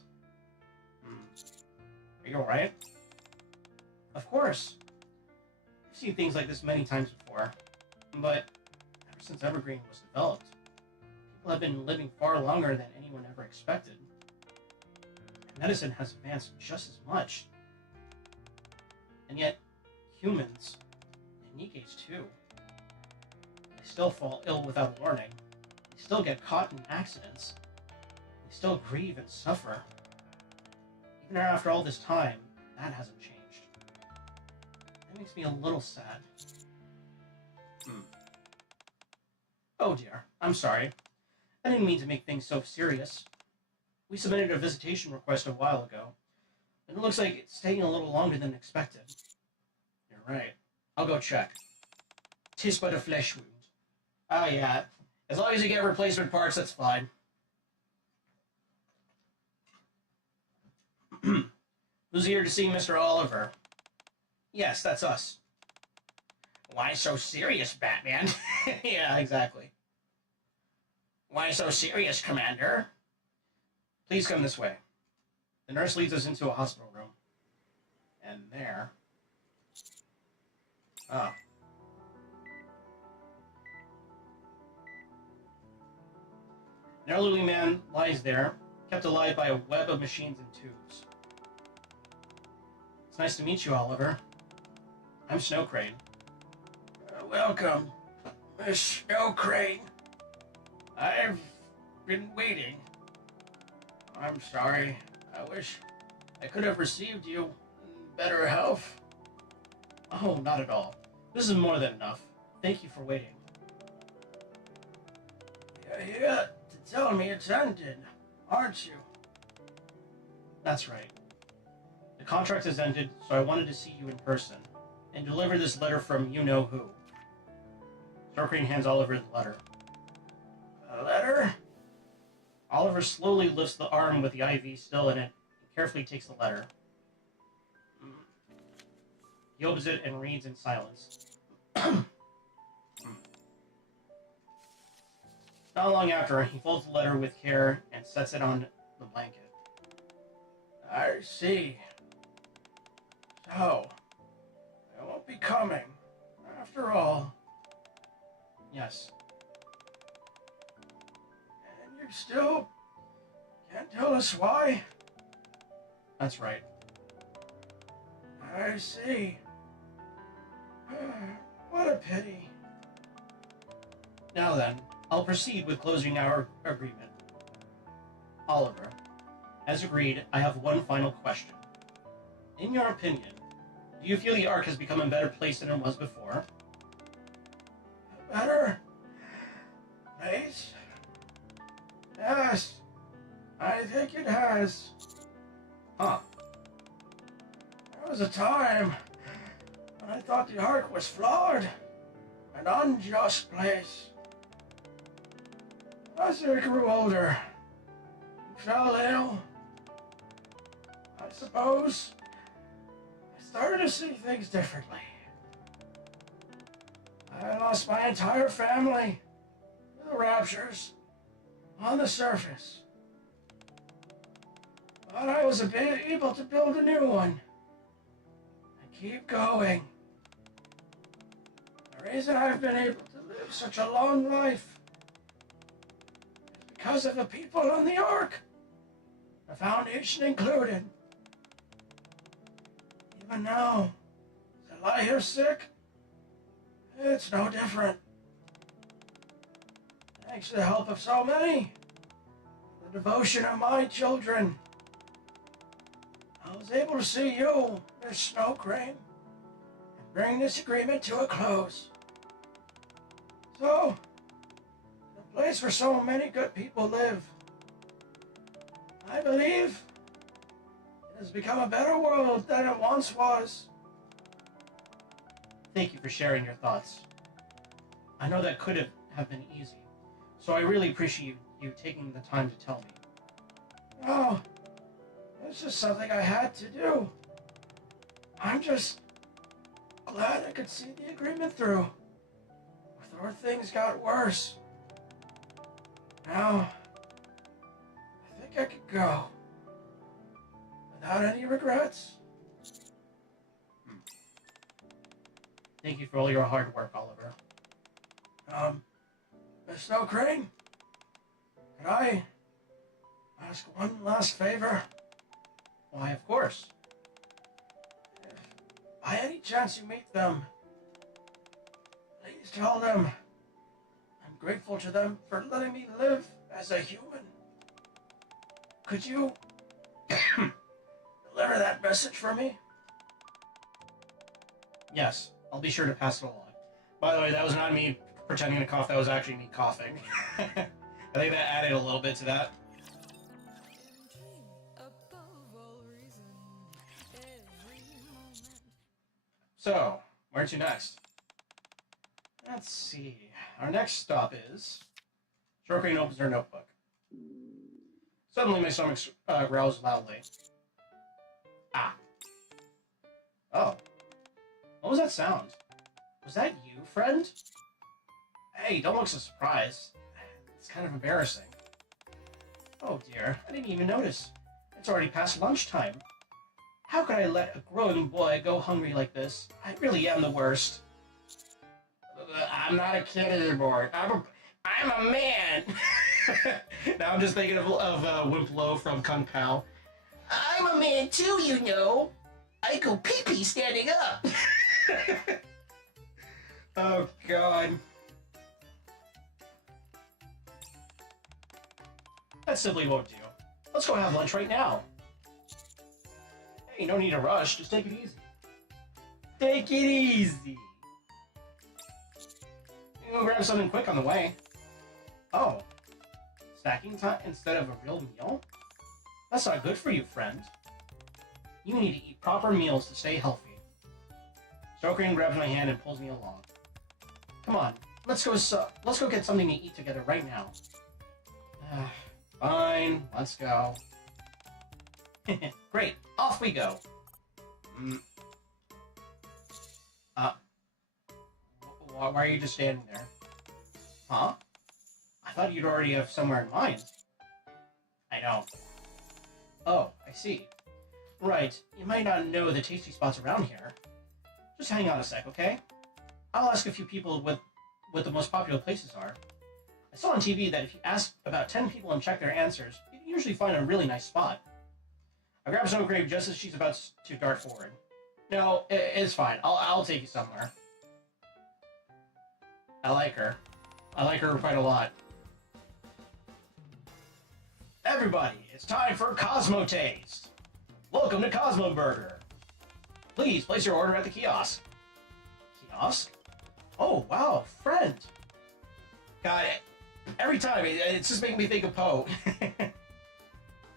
Are you alright? Of course. I've seen things like this many times before, but ever since Evergreen was developed, people have been living far longer than anyone ever expected. Medicine has advanced just as much. And yet, humans, and Nikkes too, they still fall ill without warning. They still get caught in accidents. They still grieve and suffer. Even after all this time, that hasn't changed. That makes me a little sad. Oh dear, I'm sorry. I didn't mean to make things so serious. We submitted a visitation request a while ago, and it looks like it's taking a little longer than expected. You're right. I'll go check. 'Tis but a flesh wound. Ah, yeah. As long as you get replacement parts, that's fine. Who's here to see Mr. Oliver? Yes, that's us. Why so serious, Batman? Yeah, exactly. Why so serious, Commander? Please come this way. The nurse leads us into a hospital room. And there... Ah. An elderly man lies there, kept alive by a web of machines and tubes. It's nice to meet you, Oliver. I'm Snow Crane. Welcome, Miss Snow Crane. I've been waiting. I'm sorry. I wish I could have received you in better health. Oh, not at all. This is more than enough. Thank you for waiting. You're here to tell me it's ended, aren't you? That's right. The contract has ended, so I wanted to see you in person and deliver this letter from you-know-who. Starcrane hands Oliver the letter. A letter? Oliver slowly lifts the arm with the IV still in it and carefully takes the letter. He opens it and reads in silence. Not long after, he folds the letter with care and sets it on the blanket. I see. So, I won't be coming. After all. Yes. And you still can't tell us why? That's right. I see. What a pity. Now then, I'll proceed with closing our agreement. Oliver, as agreed, I have one final question. In your opinion, do you feel the Ark has become a better place than it was before? A better place? Yes, I think it has. Huh. There was a time when I thought the Ark was flawed, an unjust place. As I grew older, fell ill. I suppose I started to see things differently. I lost my entire family to the raptures on the surface. But I was able to build a new one and keep going. The reason I've been able to live such a long life is because of the people on the Ark. The Foundation included. Even now, as I lie here sick, it's no different. Thanks to the help of so many, the devotion of my children, I was able to see you, Miss Snow Crane, and bring this agreement to a close. So, the place where so many good people live, I believe it has become a better world than it once was. Thank you for sharing your thoughts. I know that could have been easy, so I really appreciate you taking the time to tell me. Oh, it's just something I had to do. I'm just glad I could see the agreement through before things got worse. Now, I think I could go without any regrets. Thank you for all your hard work, Oliver. Miss Snow Crane, could I ask one last favor? Why, of course. If by any chance you meet them, please tell them I'm grateful to them for letting me live as a human. Could you deliver that message for me? Yes, I'll be sure to pass it along. By the way, that was not me pretending to cough, that was actually me coughing. I think that added a little bit to that. So, where to next? Let's see. Our next stop is... Shortcrane opens her notebook. Suddenly my stomach growls loudly. Ah. Oh. What was that sound? Was that you, friend? Hey, don't look so surprised. It's kind of embarrassing. Oh dear, I didn't even notice. It's already past lunchtime. How could I let a growing boy go hungry like this? I really am the worst. I'm not a kid anymore. I'm a man. Now I'm just thinking of Wimplo from Kung Pao. I'm a man too, you know. I go pee-pee standing up. Oh, God. That simply won't do. Let's go have lunch right now. Hey, no need to rush. Just take it easy. Take it easy. You can go grab something quick on the way. Oh. Snacking time instead of a real meal? That's not good for you, friend. You need to eat proper meals to stay healthy. Shortcrane grabs my hand and pulls me along. Come on, let's go get something to eat together right now. Fine, let's go. Great, off we go. Why are you just standing there? Huh? I thought you'd already have somewhere in mind. I know. Oh, I see. Right, you might not know the tasty spots around here. Just hang on a sec, okay? I'll ask a few people what the most popular places are. I saw on TV that if you ask about 10 people and check their answers, you can usually find a really nice spot. I grab Snow Crane just as she's about to dart forward. No, it's fine. I'll take you somewhere. I like her. I like her quite a lot. Everybody, it's time for Cosmo Taste. Welcome to Cosmo Burger. Please place your order at the kiosk. Kiosk? Oh, wow, friend. Got it. Every time, it's just making me think of Poe. It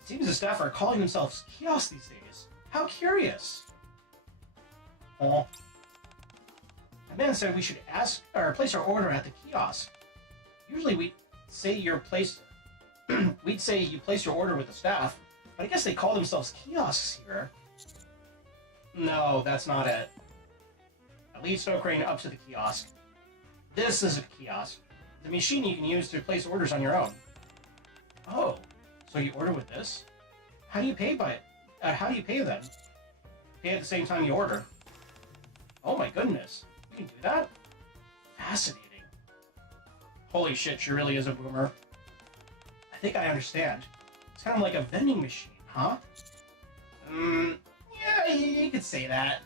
seems the staff are calling themselves kiosks these days. How curious. Oh. The man said we should ask or place our order at the kiosk. Usually we'd say you place your order with the staff, but I guess they call themselves kiosks here. No, that's not it. I lead Snow Crane up to the kiosk. This is a kiosk. The machine you can use to place orders on your own. Oh, so you order with this? How do you pay by it? How do you pay then? Pay at the same time you order. Oh my goodness, you can do that? Fascinating. Holy shit, she really is a boomer. I think I understand. It's kind of like a vending machine, huh? Yeah, you could say that.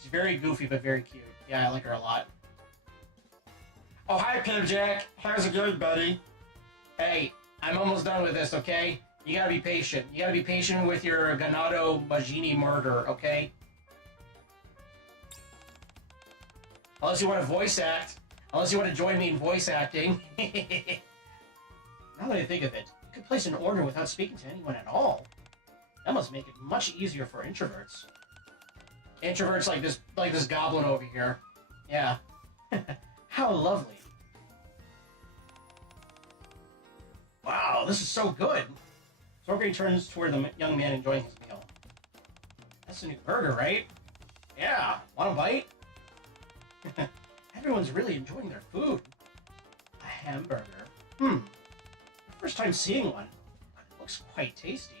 She's very goofy, but very cute. Yeah, I like her a lot. Oh, hi, Pimjack. How's it going, buddy? Hey, I'm almost done with this, okay? You gotta be patient. You gotta be patient with your Ganado Magini murder, okay? Unless you want to voice act. Unless you want to join me in voice acting. Now that I think of it, you could place an order without speaking to anyone at all. That must make it much easier for introverts. Introverts like this goblin over here. Yeah. How lovely. Wow, this is so good. Sorgray turns toward the young man enjoying his meal. That's a new burger, right? Yeah. Want a bite? Everyone's really enjoying their food. A hamburger. First time seeing one, but it looks quite tasty.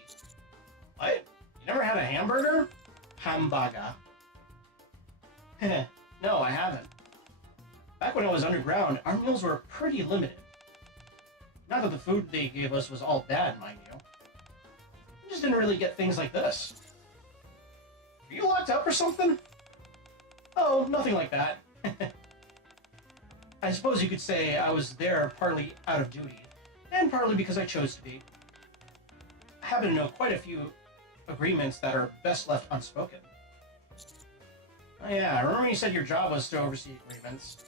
What? You never had a hamburger? Hamburger. No, I haven't. Back when I was underground, our meals were pretty limited. Not that the food they gave us was all bad, mind you. We just didn't really get things like this. Are you locked up or something? Oh, nothing like that. I suppose you could say I was there partly out of duty, and partly because I chose to be. I happen to know quite a few agreements that are best left unspoken. Oh yeah, I remember you said your job was to oversee agreements.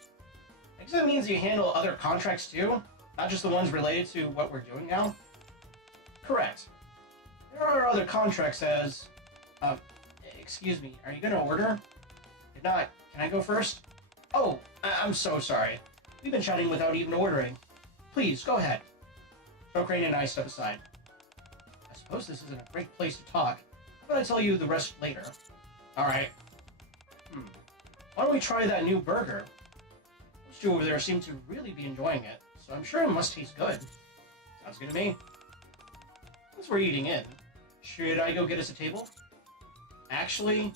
I guess that means you handle other contracts too? Not just the ones related to what we're doing now? Correct. There are other contracts as... excuse me, are you gonna order? If not, can I go first? Oh, I'm so sorry. We've been chatting without even ordering. Please, go ahead. Snow Crane and I step aside. I suppose this isn't a great place to talk, but I'll tell you the rest later. Alright. Why don't we try that new burger? Those two over there seem to really be enjoying it, so I'm sure it must taste good. Sounds good to me. Since we're eating in, should I go get us a table? Actually,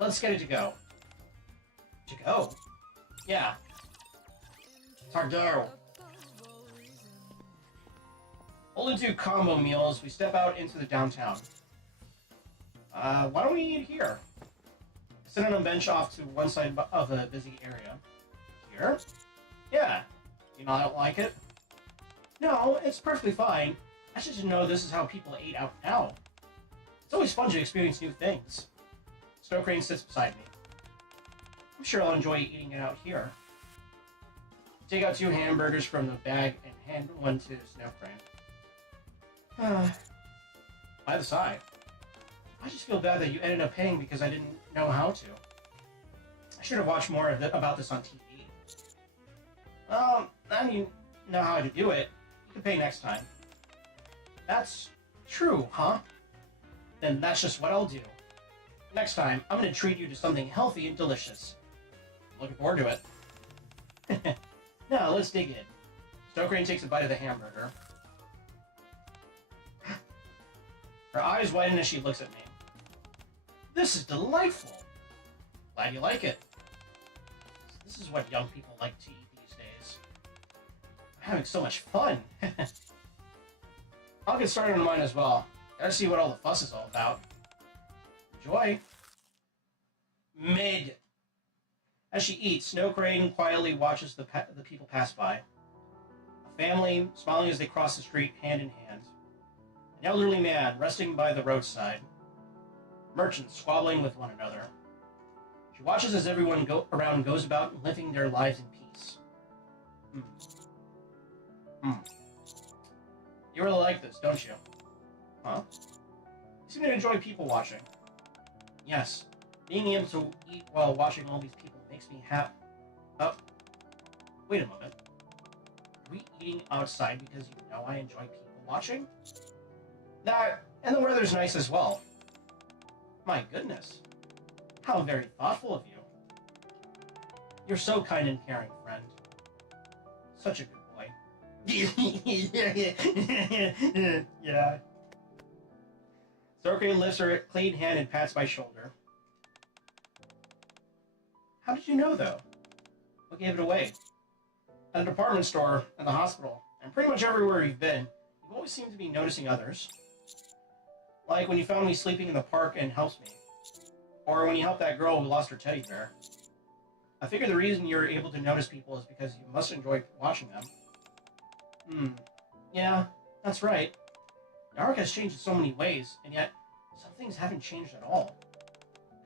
let's get it to go. To go? Yeah. Tardo. Holding two combo meals, we step out into the downtown. Why don't we eat here? Sit on a bench off to one side of a busy area. Here? Yeah. You not like it? No, it's perfectly fine. I just didn't know this is how people ate out now. It's always fun to experience new things. Snow Crane sits beside me. I'm sure I'll enjoy eating it out here. Take out two hamburgers from the bag and hand one to Snow Crane. By the side, I just feel bad that you ended up paying because I didn't know how to. I should have watched more about this on TV. Now you know how to do it. You can pay next time. That's true, huh? Then that's just what I'll do. Next time, I'm going to treat you to something healthy and delicious. Looking forward to it. Now, let's dig in. Snow Crane takes a bite of the hamburger. Her eyes widen as she looks at me. This is delightful. Glad you like it. This is what young people like to eat these days. I'm having so much fun. I'll get started on mine as well. Gotta see what all the fuss is all about. Enjoy. Mid. As she eats, Snow Crane quietly watches the people pass by. A family smiling as they cross the street hand in hand. An elderly man resting by the roadside. Merchants squabbling with one another. She watches as everyone around goes about living their lives in peace. You really like this, don't you? Huh? You seem to enjoy people watching. Yes. Being able to eat while watching all these people makes me happy. Oh. Wait a moment. Are we eating outside because you know I enjoy people watching? That, and the weather's nice as well. My goodness. How very thoughtful of you. You're so kind and caring, friend. Such a good boy. Yeah. Sorke lifts her clean hand and pats my shoulder. How did you know, though? What gave it away? At a department store, at the hospital, and pretty much everywhere you've been, you always seem to be noticing others. Like when you found me sleeping in the park and helped me. Or when you helped that girl who lost her teddy bear. I figure the reason you're able to notice people is because you must enjoy watching them. Yeah, that's right. The arc has changed in so many ways, and yet some things haven't changed at all.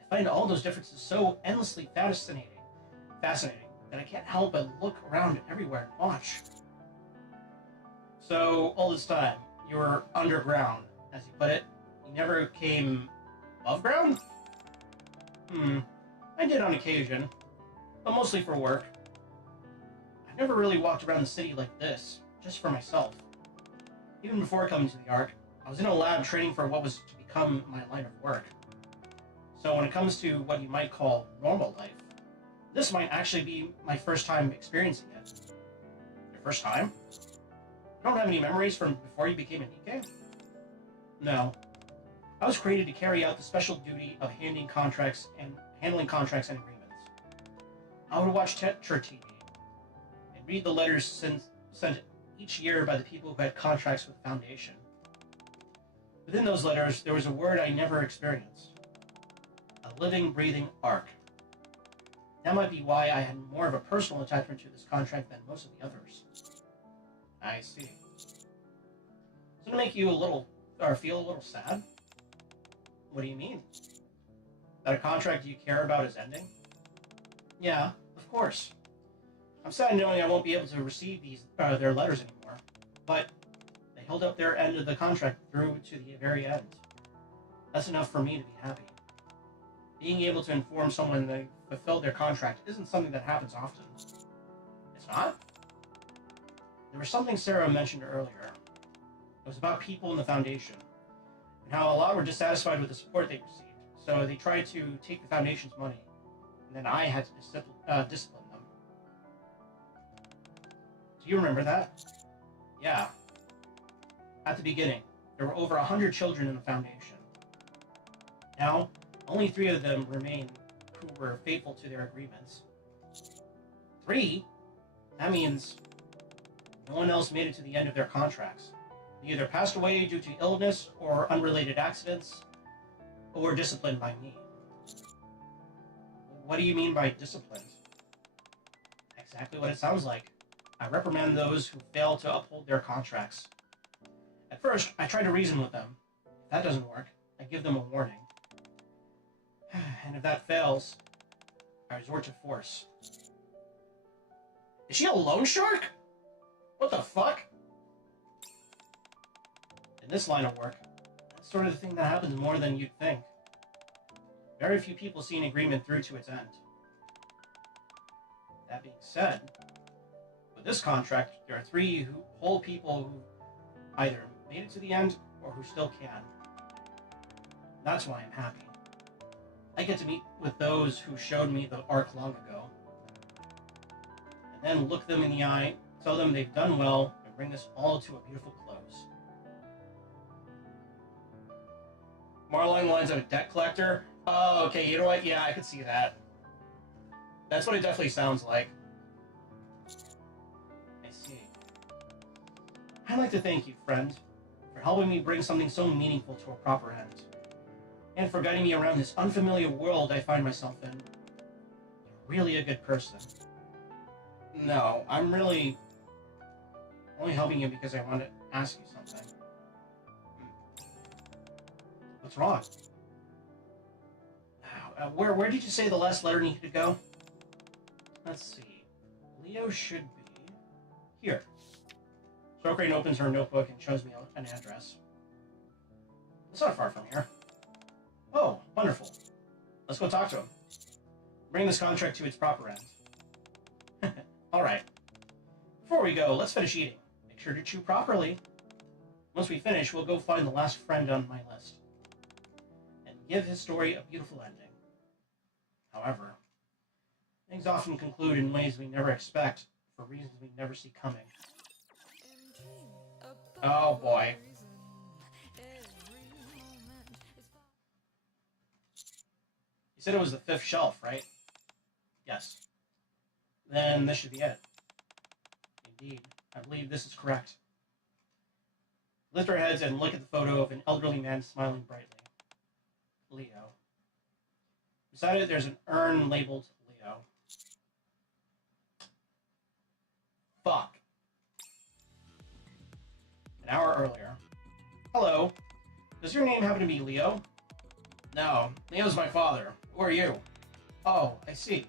I find all those differences so endlessly fascinating that I can't help but look around everywhere and watch. So, all this time, you were underground, as you put it. You never came above ground? I did on occasion, but mostly for work. I never really walked around the city like this, just for myself. Even before coming to the Ark, I was in a lab training for what was to become my line of work. So when it comes to what you might call normal life, this might actually be my first time experiencing it. Your first time? You don't have any memories from before you became a Nikke? No. I was created to carry out the special duty of handling contracts and agreements. I would watch Tetra TV and read the letters sent each year by the people who had contracts with the Foundation. Within those letters, there was a word I never experienced. A living, breathing ark. That might be why I had more of a personal attachment to this contract than most of the others. I see. So to make you feel a little sad? What do you mean? That a contract you care about is ending? Yeah, of course. I'm sad knowing I won't be able to receive their letters anymore, but they held up their end of the contract through to the very end. That's enough for me to be happy. Being able to inform someone they fulfilled their contract isn't something that happens often. It's not? There was something Sarah mentioned earlier. It was about people in the Foundation, and how a lot were dissatisfied with the support they received, so they tried to take the Foundation's money, and then I had to discipline them. Do you remember that? Yeah. At the beginning, there were over 100 children in the Foundation. Now, only 3 of them remain who were faithful to their agreements. 3? That means no one else made it to the end of their contracts. They either passed away due to illness or unrelated accidents, or were disciplined by me. What do you mean by disciplined? Exactly what it sounds like. I reprimand those who fail to uphold their contracts. At first, I try to reason with them. If that doesn't work, I give them a warning. And if that fails, I resort to force. Is she a loan shark? What the fuck? In this line of work, that's sort of the thing that happens more than you'd think. Very few people see an agreement through to its end. That being said, with this contract, there are 3 whole people who either made it to the end or who still can. That's why I'm happy. I get to meet with those who showed me the arc long ago, and then look them in the eye, tell them they've done well, and bring this all to a beautiful close. More along the lines of a debt collector? Oh, okay, you know what? Yeah, I could see that. That's what it definitely sounds like. I see. I'd like to thank you, friend, for helping me bring something so meaningful to a proper end. And for guiding me around this unfamiliar world I find myself in. You're really a good person. No, I'm really only helping you because I want to ask you something. What's wrong? Where did you say the last letter needed to go? Let's see. Leo should be here. Sokrane opens her notebook and shows me an address. It's not far from here. Oh, wonderful. Let's go talk to him. Bring this contract to its proper end. Alright. Before we go, let's finish eating. Make sure to chew properly. Once we finish, we'll go find the last friend on my list. And give his story a beautiful ending. However, things often conclude in ways we never expect, for reasons we never see coming. Oh boy. You said it was the 5th shelf, right? Yes. Then this should be it. Indeed, I believe this is correct. Lift our heads and look at the photo of an elderly man smiling brightly. Leo. Beside it, there's an urn labeled Leo. Fuck. An hour earlier. Hello. Does your name happen to be Leo? No, Leo's my father. Who are you? Oh, I see.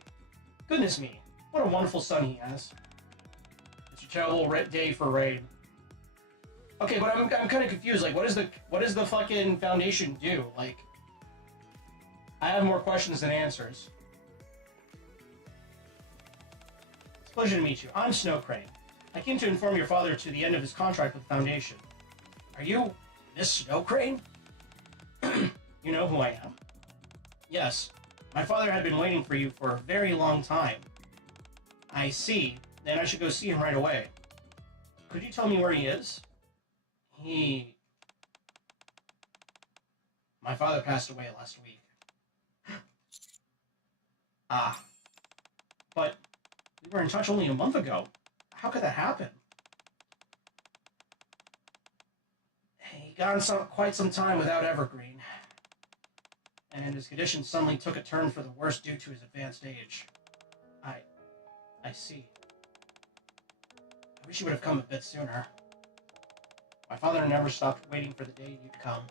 Goodness me, what a wonderful son he has. It's a terrible day for raid. Okay, but I'm kind of confused. Like, what does the fucking Foundation do? Like, I have more questions than answers. It's a pleasure to meet you. I'm Snowcrane. I came to inform your father to the end of his contract with the Foundation. Are you Miss Snowcrane? You know who I am. Yes. My father had been waiting for you for a very long time. I see. Then I should go see him right away. Could you tell me where he is? My father passed away last week. Ah. But we were in touch only a month ago. How could that happen? He gone quite some time without Evergreen. And his condition suddenly took a turn for the worse due to his advanced age. I see. I wish you would have come a bit sooner. My father never stopped waiting for the day you'd come.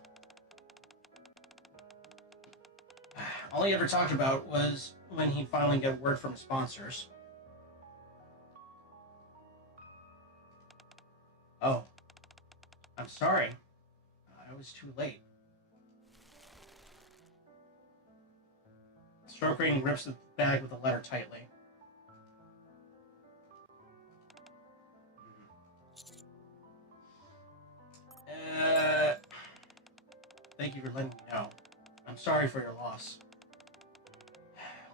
All he ever talked about was when he'd finally get word from his sponsors. Oh. I'm sorry. I was too late. Stroking grips the bag with the letter tightly. Thank you for letting me know. I'm sorry for your loss.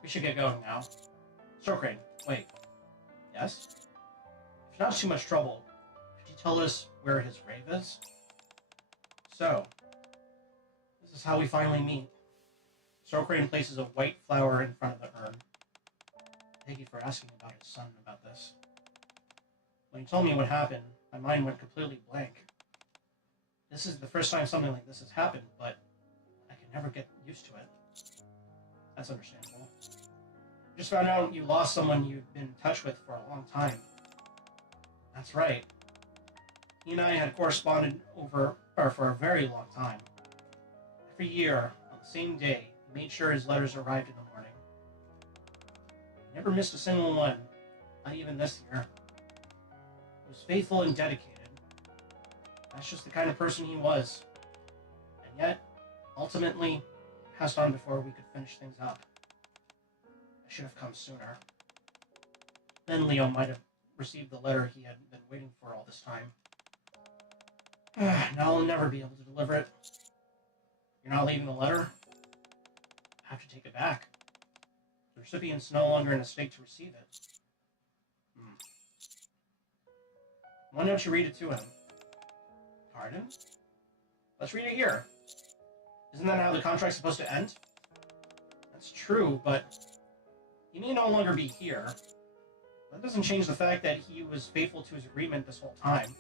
We should get going now. Stroking, wait. Yes? If not too much trouble, could you tell us where his grave is? So, this is how we finally meet. Stroking places a white flower in front of the urn. Thank you for asking about his son about this. When he told me what happened, my mind went completely blank. This is the first time something like this has happened, but I can never get used to it. That's understandable. Just found out you lost someone you'd been in touch with for a long time. That's right. He and I had corresponded for a very long time. Every year, on the same day, he made sure his letters arrived in the morning. He never missed a single one, not even this year. He was faithful and dedicated. That's just the kind of person he was. And yet, ultimately, passed on before we could finish things up. I should have come sooner. Then Leo might have received the letter he had been waiting for all this time. Now I'll never be able to deliver it. You're not leaving the letter? I have to take it back. The recipient's no longer in a state to receive it. Why don't you read it to him? Pardon? Let's read it here. Isn't that how the contract's supposed to end? That's true, but He may no longer be here. That doesn't change the fact that he was faithful to his agreement this whole time.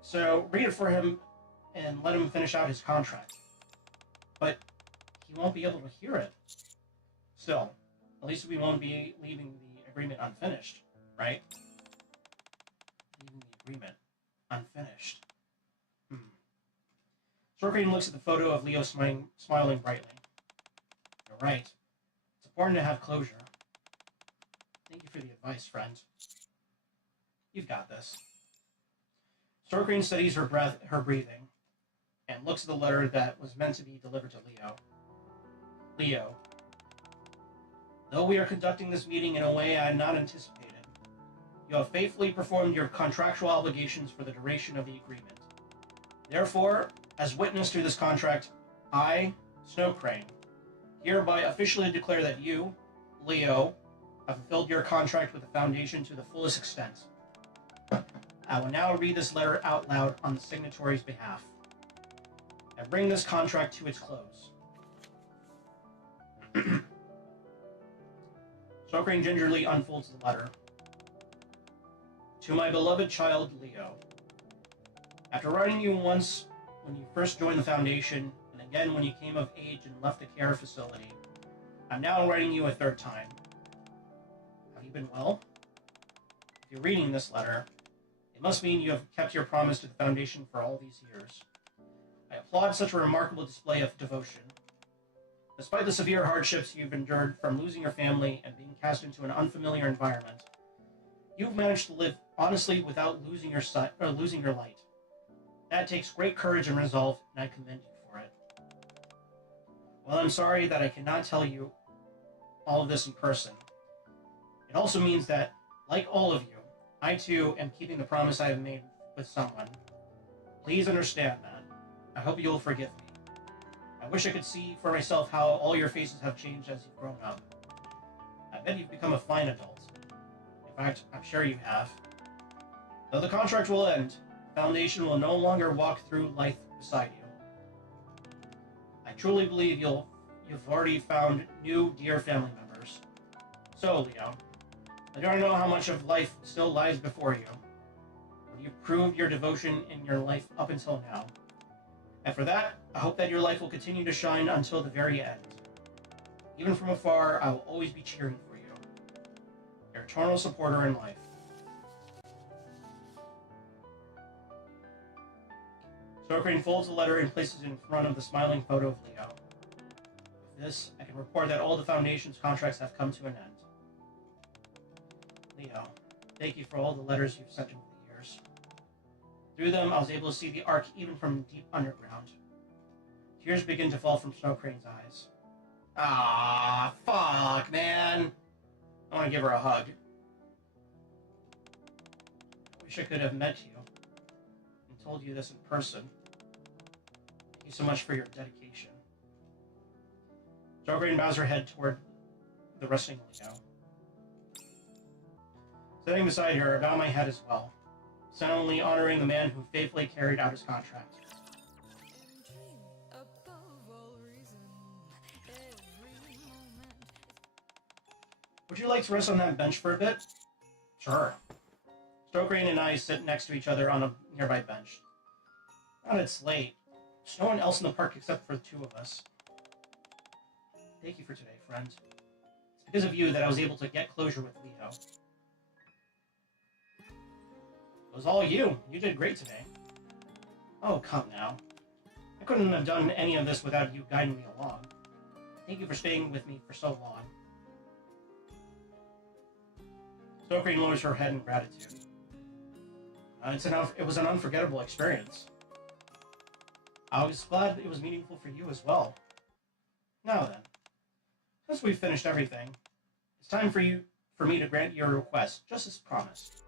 So read it for him and let him finish out his contract. But he won't be able to hear it. Still, at least we won't be leaving the agreement unfinished, right? Leaving the agreement unfinished. Storkrane looks at the photo of Leo smiling brightly. You're right. It's important to have closure. Thank you for the advice, friend. You've got this. Storkrane studies her breathing, and looks at the letter that was meant to be delivered to Leo. Leo, though we are conducting this meeting in a way I had not anticipated, you have faithfully performed your contractual obligations for the duration of the agreement. Therefore, as witness to this contract, I, Snowcrane, hereby officially declare that you, Leo, have fulfilled your contract with the Foundation to the fullest extent. I will now read this letter out loud on the signatory's behalf, and bring this contract to its close. Snowcrane gingerly unfolds the letter. To my beloved child, Leo. After writing you once when you first joined the Foundation, and again when you came of age and left the care facility, I'm now writing you a third time. Have you been well? If you're reading this letter, it must mean you have kept your promise to the Foundation for all these years. I applaud such a remarkable display of devotion. Despite the severe hardships you've endured from losing your family and being cast into an unfamiliar environment, you've managed to live honestly without losing your light. That takes great courage and resolve, and I commend you for it. While I'm sorry that I cannot tell you all of this in person, it also means that, like all of you, I too am keeping the promise I have made with someone. Please understand that. I hope you'll forgive me. I wish I could see for myself how all your faces have changed as you've grown up. I bet you've become a fine adult. In fact, I'm sure you have. Though the contract will end, the Foundation will no longer walk through life beside you. I truly believe you've already found new, dear family members. So, Leo, I don't know how much of life still lies before you, but you've proved your devotion in your life up until now. And for that, I hope that your life will continue to shine until the very end. Even from afar, I will always be cheering for you. Your eternal supporter in life. Snowcrane folds the letter and places it in front of the smiling photo of Leo. With this, I can report that all the Foundation's contracts have come to an end. Leo, thank you for all the letters you've sent over the years. Through them, I was able to see the Ark even from deep underground. Tears begin to fall from Snowcrane's eyes. Ah, fuck, man. I want to give her a hug. I wish I could have met you and told you this in person. Thank you so much for your dedication. Snowcrane bows her head toward the resting Leo. Sitting beside her, I bow my head as well, solemnly honoring the man who faithfully carried out his contract. Would you like to rest on that bench for a bit? Sure. Snowcrane and I sit next to each other on a nearby bench. Now that it's late, there's no one else in the park except for the two of us. Thank you for today, friend. It's because of you that I was able to get closure with Leo. It was all you. You did great today. Oh, come now. I couldn't have done any of this without you guiding me along. Thank you for staying with me for so long. Snowcrane lowers her head in gratitude. It was an unforgettable experience. I was glad it was meaningful for you as well. Now then, since we've finished everything, it's time for me to grant your request, just as promised.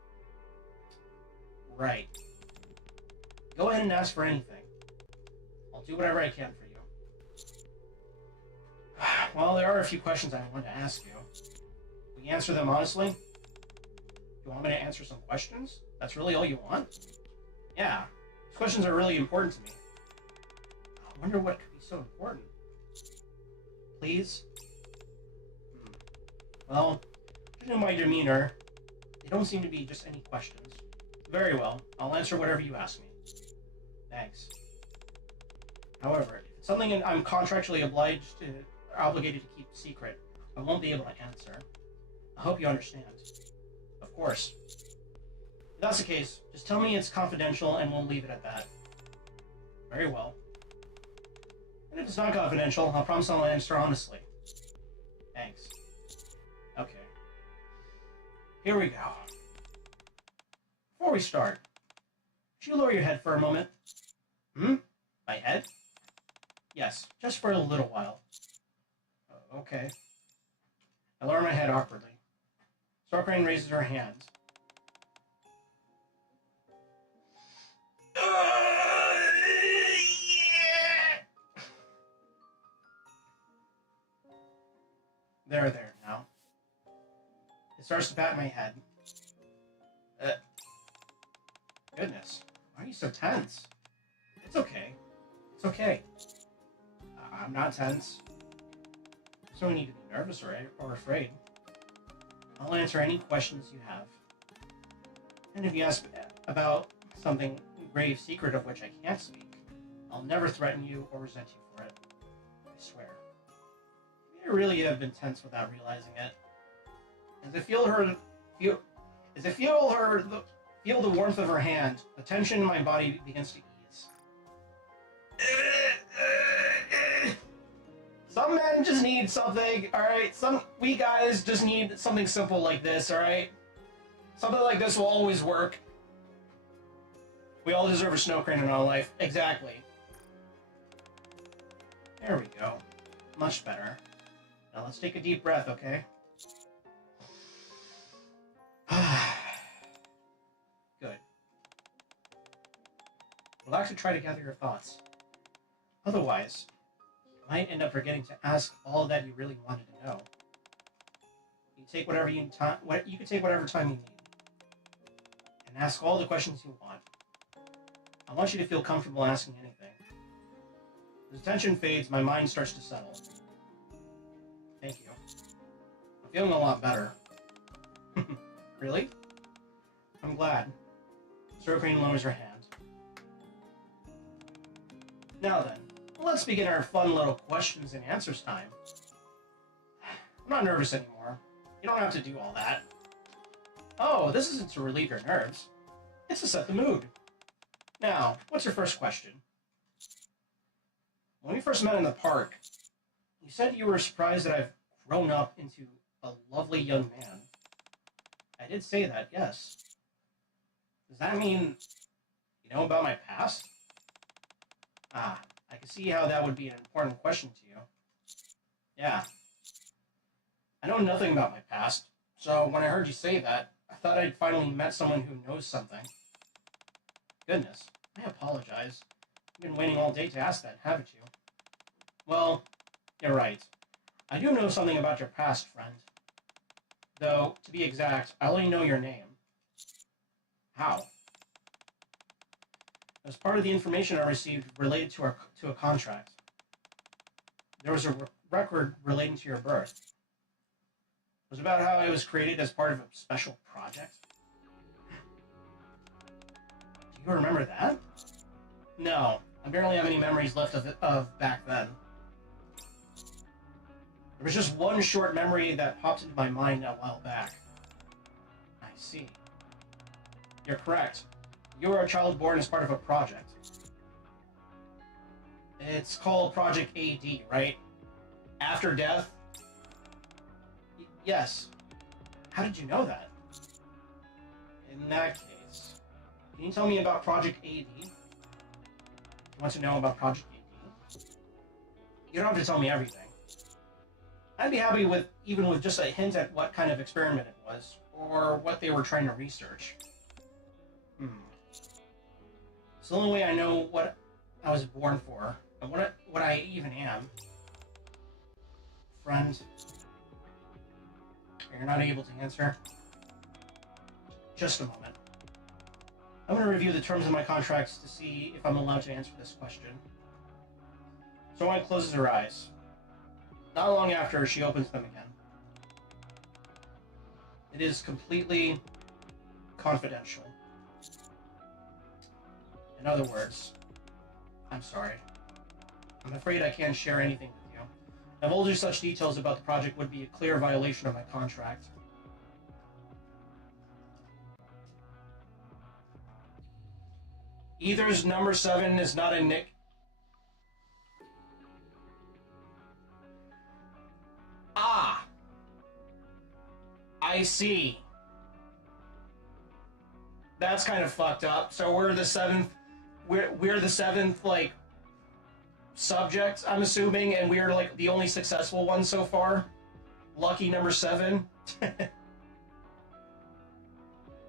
Right. Go ahead and ask for anything. I'll do whatever I can for you. Well, there are a few questions I want to ask you. Will you answer them honestly? You want me to answer some questions? That's really all you want? Yeah. These questions are really important to me. I wonder what could be so important. Please? Well, judging by my demeanor, they don't seem to be just any questions. Very well, I'll answer whatever you ask me. Thanks. However, if it's something I'm contractually obligated to keep secret, I won't be able to answer. I hope you understand. Of course. If that's the case, just tell me it's confidential and we'll leave it at that. Very well. And if it's not confidential, I'll promise I'll answer honestly. Thanks. Okay. Here we go. Before we start, could you lower your head for a moment? My head? Yes, just for a little while. Okay. I lower my head awkwardly. Starcrane raises her hand. There, now. It starts to pat my head. Goodness, why are you so tense? It's okay. It's okay. I'm not tense. There's no need to be nervous or afraid. I'll answer any questions you have. And if you ask about something grave secret of which I can't speak, I'll never threaten you or resent you for it. I swear. I really have been tense without realizing it. As I feel the warmth of her hand, the tension in my body begins to ease. Some men just need something, alright? We guys just need something simple like this, alright? Something like this will always work. We all deserve a snow crane in our life. Exactly. There we go. Much better. Now let's take a deep breath, okay? Good. Relax and try to gather your thoughts. Otherwise, you might end up forgetting to ask all that you really wanted to know. You can take whatever time you need, and ask all the questions you want. I want you to feel comfortable asking anything. As the tension fades, my mind starts to settle. Thank you. I'm feeling a lot better. Really? I'm glad. Starcrane lowers her hand. Now then, let's begin our fun little questions and answers time. I'm not nervous anymore. You don't have to do all that. Oh, this isn't to relieve your nerves. It's to set the mood. Now, what's your first question? When we first met in the park, you said you were surprised that I've grown up into a lovely young man. I did say that, yes. Does that mean you know about my past? Ah, I can see how that would be an important question to you. Yeah. I know nothing about my past, so when I heard you say that, I thought I'd finally met someone who knows something. Goodness, I apologize. You've been waiting all day to ask that, haven't you? Well, you're right. I do know something about your past, friend. Though, to be exact, I only know your name. How? As part of the information I received related to a contract, there was a record relating to your birth. It was about how I was created as part of a special project. Do you remember that? No, I barely have any memories left of back then. There was just one short memory that popped into my mind a while back. I see. You're correct. You were a child born as part of a project. It's called Project AD, right? After death? Yes. How did you know that? In that case, can you tell me about Project AD? You want to know about Project AD? You don't have to tell me everything. I'd be happy even with just a hint at what kind of experiment it was, or what they were trying to research. It's the only way I know what I was born for, and what I even am. Friend, you're not able to answer? Just a moment. I'm going to review the terms of my contracts to see if I'm allowed to answer this question. Someone closes her eyes. Not long after, she opens them again. It is completely confidential. In other words, I'm sorry. I'm afraid I can't share anything with you. Divulging such details about the project would be a clear violation of my contract. Either's number 7 is not a Nick. Ah! I see. That's kind of fucked up. So we're the 7th... We're the 7th, like, subject, I'm assuming, and we're, like, the only successful one so far? Lucky number 7? It's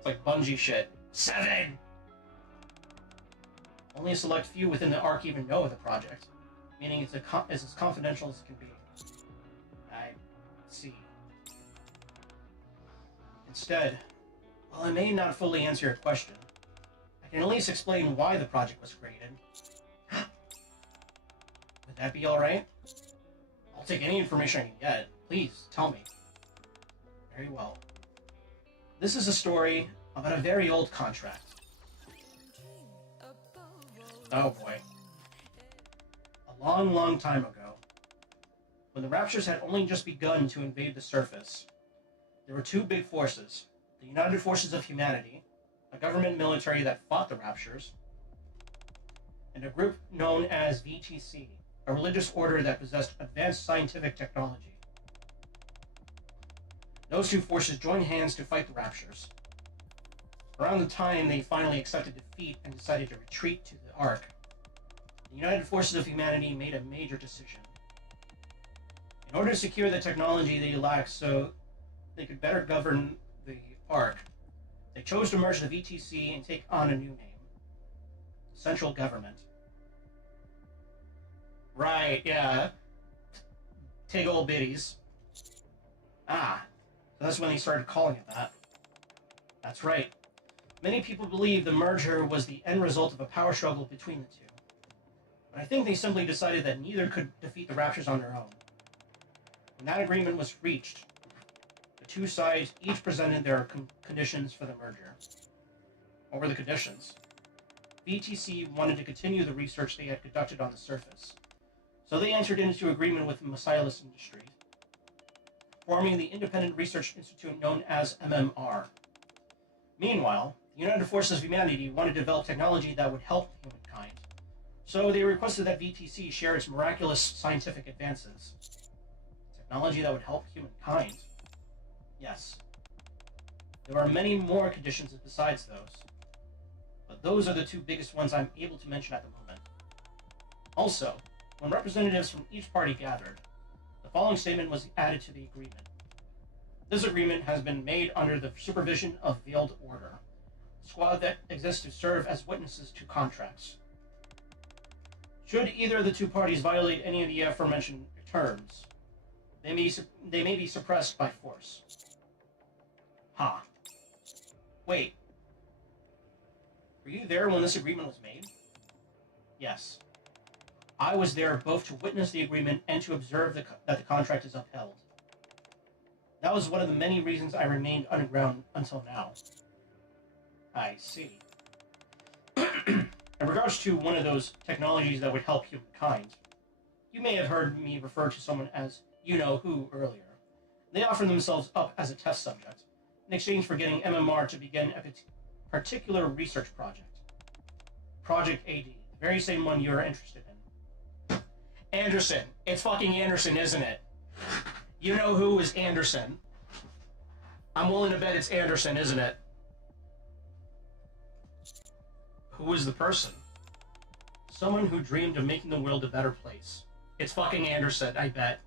like Bungie shit. 7! Only a select few within the Ark even know of the project, meaning it's as confidential as it can be. I see. Instead, while I may not fully answer your question, I can at least explain why the project was created. Would that be alright? I'll take any information I can get. Please, tell me. Very well. This is a story about a very old contract. Oh boy. A long, long time ago, when the Raptures had only just begun to invade the surface, there were two big forces: the United Forces of Humanity, a government military that fought the Raptures, and a group known as VTC, a religious order that possessed advanced scientific technology. Those two forces joined hands to fight the Raptures. Around the time they finally accepted defeat and decided to retreat to the Ark, the United Forces of Humanity made a major decision. In order to secure the technology they lacked so they could better govern the Ark, they chose to merge the VTC and take on a new name: Central Government. Right, yeah. Tig old biddies. Ah, so that's when they started calling it that. That's right. Many people believe the merger was the end result of a power struggle between the two. But I think they simply decided that neither could defeat the Raptures on their own. When that agreement was reached, the two sides each presented their conditions for the merger. What were the conditions? VTC wanted to continue the research they had conducted on the surface, so they entered into agreement with Messiah's Industries, forming the Independent Research Institute known as MMR. Meanwhile, the United Forces of Humanity wanted to develop technology that would help humankind, so they requested that VTC share its miraculous scientific advances. Technology that would help humankind? Yes. There are many more conditions besides those, but those are the two biggest ones I'm able to mention at the moment. Also, when representatives from each party gathered, the following statement was added to the agreement. This agreement has been made under the supervision of Veiled Order, a squad that exists to serve as witnesses to contracts. Should either of the two parties violate any of the aforementioned terms, they may be suppressed by force. Ha. Wait. Were you there when this agreement was made? Yes. I was there both to witness the agreement and to observe that the contract is upheld. That was one of the many reasons I remained underground until now. I see. In regards to one of those technologies that would help humankind, you may have heard me refer to someone as you-know-who earlier. They offered themselves up as a test subject, in exchange for getting MMR to begin a particular research project. Project AD, the very same one you're interested in. Anderson. It's fucking Anderson, isn't it? You know who is Anderson. I'm willing to bet it's Anderson, isn't it? Who is the person? Someone who dreamed of making the world a better place. It's fucking Anderson, I bet.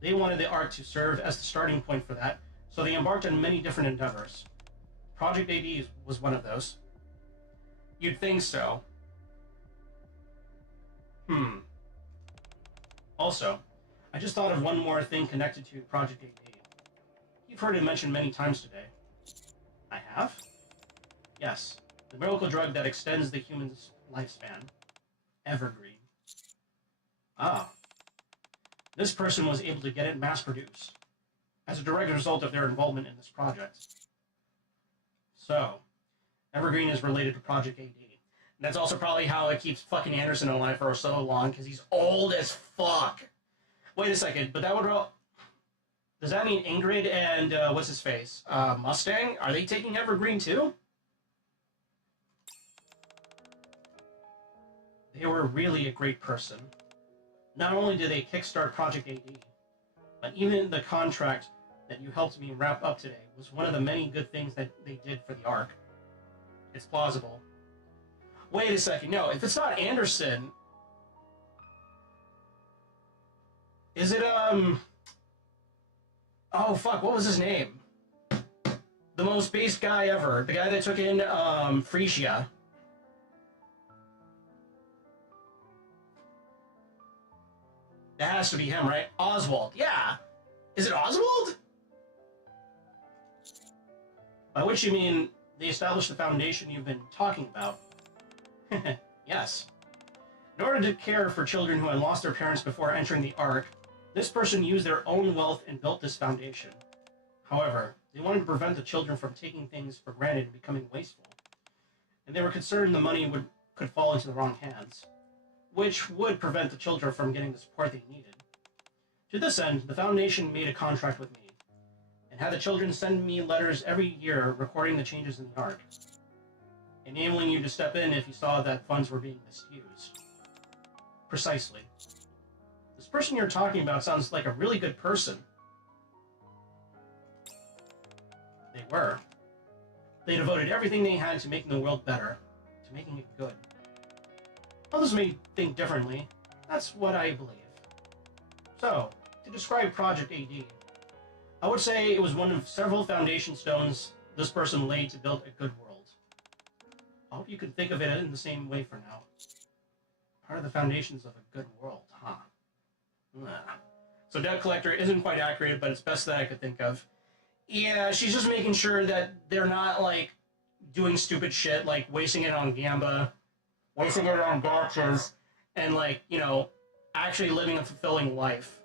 They wanted the Ark to serve as the starting point for that, so they embarked on many different endeavors. Project AD was one of those. You'd think so. Also, I just thought of one more thing connected to Project AD. You've heard it mentioned many times today. I have? Yes, the miracle drug that extends the human's lifespan. Evergreen. Ah. This person was able to get it mass-produced. as a direct result of their involvement in this project. So, Evergreen is related to Project AD. And that's also probably how it keeps fucking Anderson alive for so long, because he's old as fuck. Wait a second, but that would... Does that mean Ingrid and, what's his face? Mustang? Are they taking Evergreen too? They were really a great person. Not only did they kickstart Project AD, but even the contract that you helped me wrap up today was one of the many good things that they did for the Ark. It's plausible. Wait a second, no, if it's not Anderson... Is it, Oh, fuck, what was his name? The most based guy ever. The guy that took in, Frisia. That has to be him, right? Oswald, yeah. Is it Oswald? By which you mean they established the foundation you've been talking about. Yes. In order to care for children who had lost their parents before entering the Ark, this person used their own wealth and built this foundation. However, they wanted to prevent the children from taking things for granted and becoming wasteful. And they were concerned the money could fall into the wrong hands, which would prevent the children from getting the support they needed. To this end, the foundation made a contract with me, and had the children send me letters every year recording the changes in the Ark, enabling you to step in if you saw that funds were being misused. Precisely. This person you're talking about sounds like a really good person. They were. They devoted everything they had to making the world better, to making it good. Others may think differently. That's what I believe. So, to describe Project AD, I would say it was one of several foundation stones this person laid to build a good world. I hope you can think of it in the same way for now. Part of the foundations of a good world, huh? So debt collector isn't quite accurate, but it's best that I could think of. Yeah, she's just making sure that they're not, like, doing stupid shit, like wasting it on Gamba, wasting it on gotchas, and, like, you know, actually living a fulfilling life.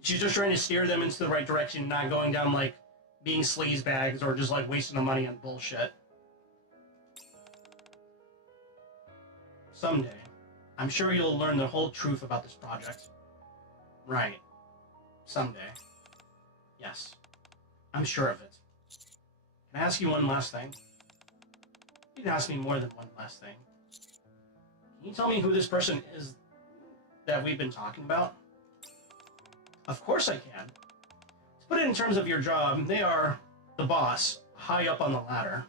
She's just trying to steer them into the right direction, not going down, like, being sleazebags or just, like, wasting the money on bullshit. Someday, I'm sure you'll learn the whole truth about this project. Right. Someday. Yes. I'm sure of it. Can I ask you one last thing? You can ask me more than one last thing. Can you tell me who this person is that we've been talking about? Of course I can. To put it in terms of your job, they are the boss, high up on the ladder.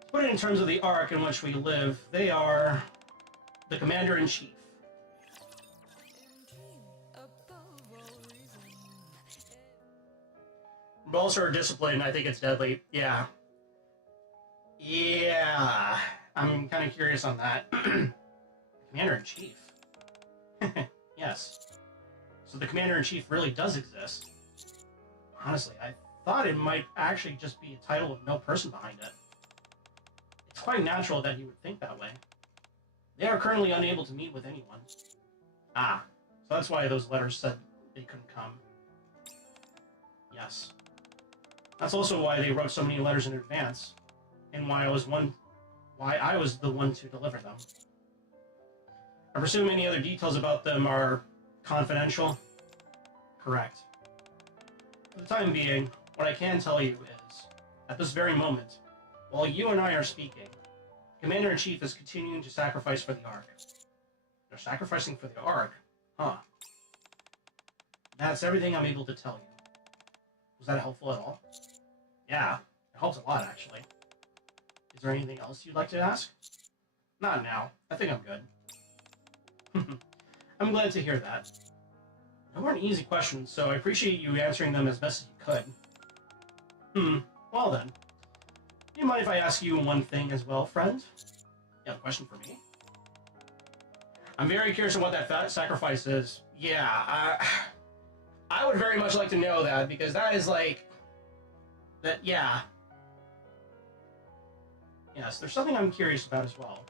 To put it in terms of the Ark in which we live, they are the Commander-in-Chief. Rules are discipline, I think it's deadly. Yeah. Yeah. I'm kind of curious on that. Commander-in-Chief. Yes. So the Commander-in-Chief really does exist. Honestly, I thought it might actually just be a title with no person behind it. It's quite natural that you would think that way. They are currently unable to meet with anyone. Ah, so that's why those letters said they couldn't come. Yes. That's also why they wrote so many letters in advance, and why I was the one to deliver them. I presume any other details about them are confidential? Correct. For the time being, what I can tell you is, at this very moment, while you and I are speaking, Commander-in-Chief is continuing to sacrifice for the Ark. They're sacrificing for the Ark? Huh. That's everything I'm able to tell you. Was that helpful at all? Yeah, it helps a lot, actually. Is there anything else you'd like to ask? Not now. I think I'm good. I'm glad to hear that. They weren't easy questions, so I appreciate you answering them as best as you could. Well then. Do you mind if I ask you one thing as well, friend? You have a question for me? I'm very curious on what that sacrifice is. Yeah, I would very much like to know that, because that is like... yeah. Yes, there's something I'm curious about as well.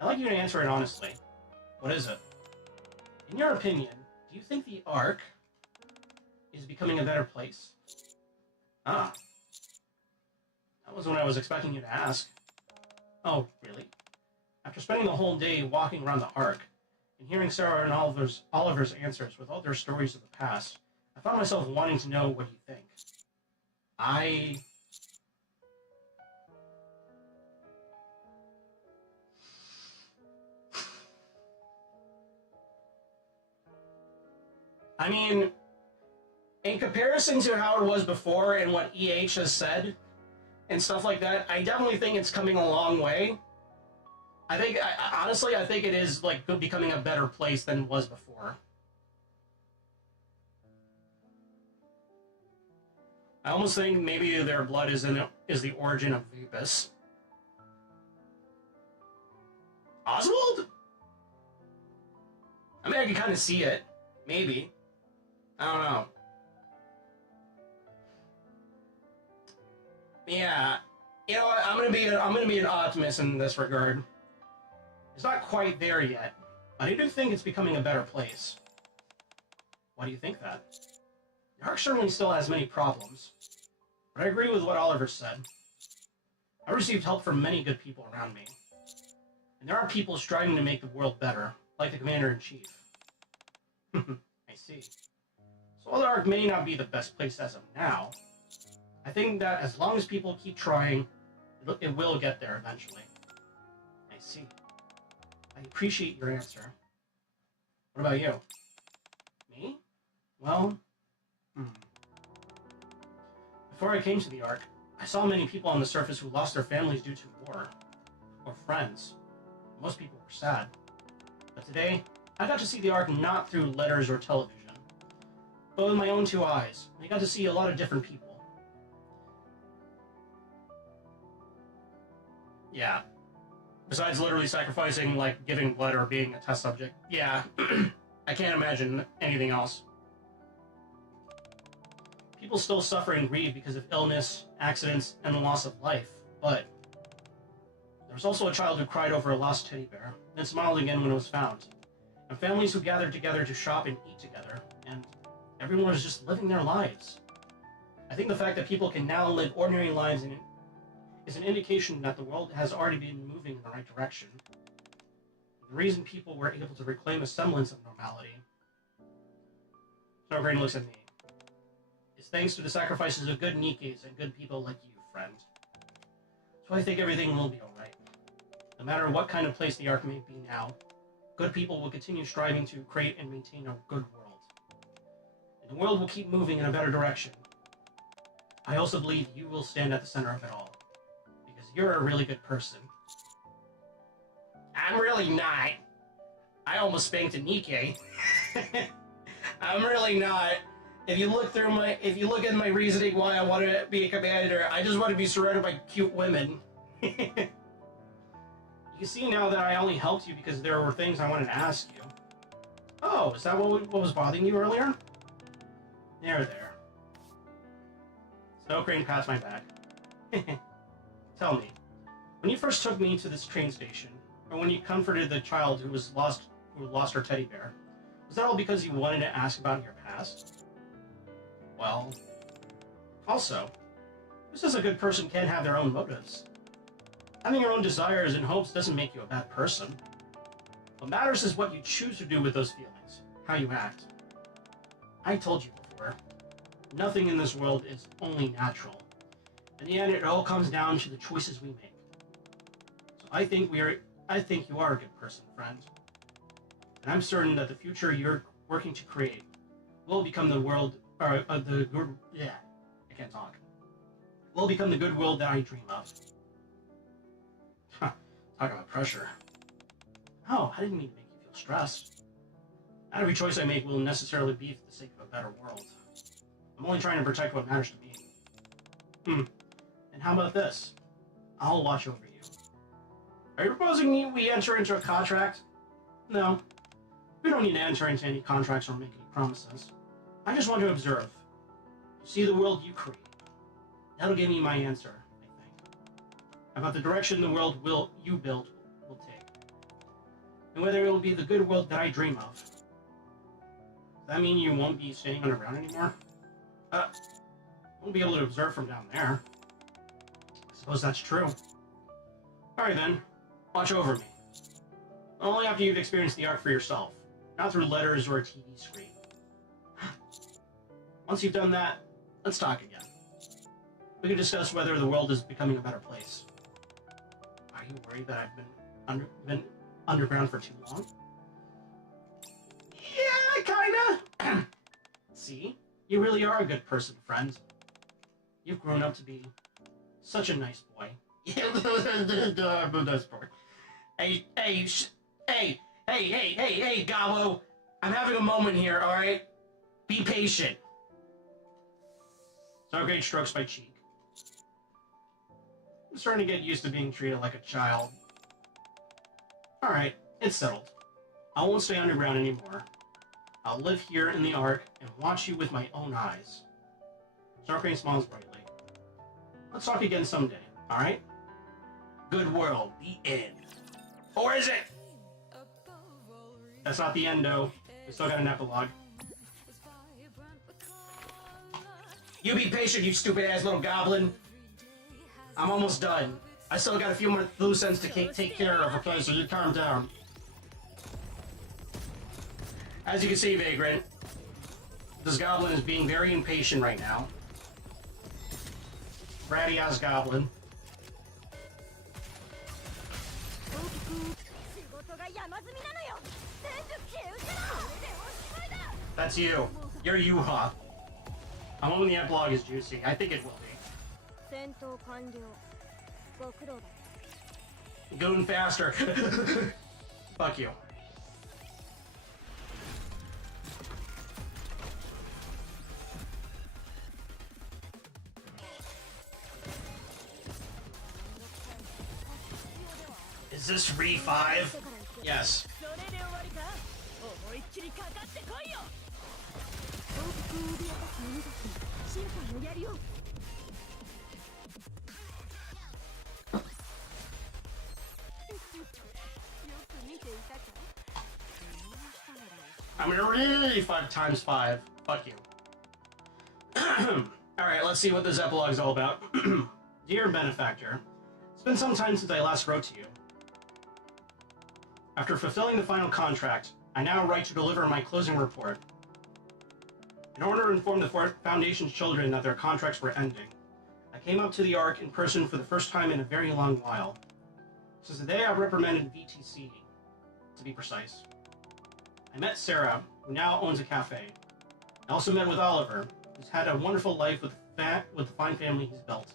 I'd like you to answer it honestly. What is it? In your opinion, do you think the Ark is becoming a better place. Ah, that wasn't what I was expecting you to ask. Oh, really? After spending the whole day walking around the Ark, and hearing Sarah and Oliver's answers with all their stories of the past, I found myself wanting to know what you think. I mean, in comparison to how it was before and what EH has said and stuff like that, I definitely think it's coming a long way. Honestly, I think it is like becoming a better place than it was before. I almost think maybe their blood is the origin of Vapus. Oswald? I mean, I can kind of see it. Maybe. I don't know. Yeah. You know what? I'm gonna be an optimist in this regard. It's not quite there yet, but I do think it's becoming a better place. Why do you think that? The Ark certainly still has many problems, but I agree with what Oliver said. I received help from many good people around me, and there are people striving to make the world better, like the Commander-in-Chief. I see. So while the Ark may not be the best place as of now, I think that as long as people keep trying, it will get there eventually. I see. I appreciate your answer. What about you? Me? Well, Before I came to the Ark, I saw many people on the surface who lost their families due to war, or friends. Most people were sad. But today, I got to see the Ark not through letters or television, but with my own two eyes. I got to see a lot of different people. Yeah. Besides literally sacrificing, like, giving blood or being a test subject. Yeah. I can't imagine anything else. People still suffer and grieve because of illness, accidents, and the loss of life, but there was also a child who cried over a lost teddy bear, then smiled again when it was found, and families who gathered together to shop and eat together, and everyone was just living their lives. I think the fact that people can now live ordinary lives is an indication that the world has already been moving in the right direction. The reason people were able to reclaim a semblance of normality. Snowgrain looks at me. It's thanks to the sacrifices of good Nikkes and good people like you, friend. So I think everything will be alright. No matter what kind of place the Ark may be now, good people will continue striving to create and maintain a good world. And the world will keep moving in a better direction. I also believe you will stand at the center of it all. Because you're a really good person. I'm really not. I almost spanked a Nikke. I'm really not. If you look at my reasoning why I want to be a commander, I just want to be surrounded by cute women. You can see now that I only helped you because there were things I wanted to ask you. Oh, is that what was bothering you earlier? There. Snow Crane pats my back. Tell me, when you first took me to this train station, or when you comforted the child who lost her teddy bear, was that all because you wanted to ask about your past? Well, also, who says a good person can't have their own motives? Having your own desires and hopes doesn't make you a bad person. What matters is what you choose to do with those feelings, how you act. I told you before, nothing in this world is only natural. In the end, it all comes down to the choices we make. So I think you are a good person, friend. And I'm certain that the future you're working to create will become the world, I can't talk. Will become the good world that I dream of. Talk about pressure. Oh, I didn't mean to make you feel stressed. Not every choice I make will necessarily be for the sake of a better world. I'm only trying to protect what matters to me. And how about this? I'll watch over you. Are you proposing we enter into a contract? No. We don't need to enter into any contracts or make any promises. I just want to observe. See the world you create. That'll give me my answer, I think. About the direction the world you build will take. And whether it will be the good world that I dream of. Does that mean you won't be standing on the ground anymore? Won't be able to observe from down there. I suppose that's true. Alright then, watch over me. Only after you've experienced the Ark for yourself, not through letters or a TV screen. Once you've done that, let's talk again. We can discuss whether the world is becoming a better place. Are you worried that I've been underground for too long? Yeah, kinda. See? You really are a good person, friend. You've grown up to be such a nice boy. Nice boy. Hey, Gabo. I'm having a moment here, alright? Be patient. Stargate strokes my cheek. I'm starting to get used to being treated like a child. Alright, it's settled. I won't stay underground anymore. I'll live here in the Ark and watch you with my own eyes. Stargate smiles brightly. Let's talk again someday, alright? Good world, the end. Or is it? That's not the end, though. We still got an epilogue. You be patient, you stupid-ass little goblin. I'm almost done. I still got a few more loose ends to take care of, okay? So you calm down. As you can see, Vagrant, this goblin is being very impatient right now. Bratty-ass goblin. That's you. You're Yuha. I'm hoping the epilogue is juicy. I think it will be. Going faster. Fuck you. Is this Re5? Yes. I'm gonna really 5 times 5. Fuck you. Alright, let's see what this epilogue is all about. Dear Benefactor, it's been some time since I last wrote to you. After fulfilling the final contract, I now write to deliver my closing report. In order to inform the Foundation's children that their contracts were ending, I came up to the Ark in person for the first time in a very long while. Since the day I reprimanded VTC, to be precise. I met Sarah, who now owns a cafe. I also met with Oliver, who's had a wonderful life with the fine family he's built.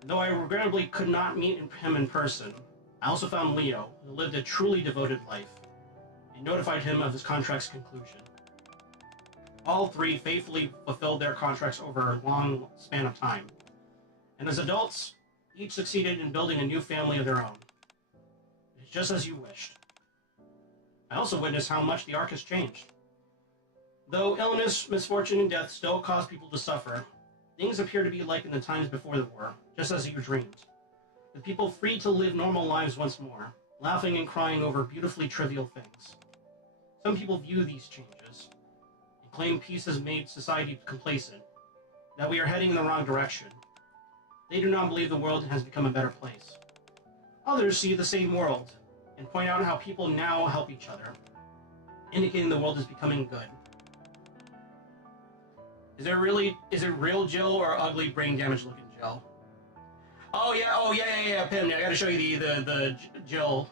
And though I regrettably could not meet him in person, I also found Leo, who lived a truly devoted life, and notified him of his contract's conclusion. All three faithfully fulfilled their contracts over a long span of time, and as adults, each succeeded in building a new family of their own. It's just as you wished. I also witnessed how much the Ark has changed. Though illness, misfortune, and death still cause people to suffer, things appear to be like in the times before the war, just as you dreamed. With people free to live normal lives once more, laughing and crying over beautifully trivial things. Some people view these changes and claim peace has made society complacent, that we are heading in the wrong direction. They do not believe the world has become a better place. Others see the same world and point out how people now help each other, indicating the world is becoming good. Is it real Jill or ugly brain damage looking Jill? Oh yeah, Pim, I gotta show you the Jill.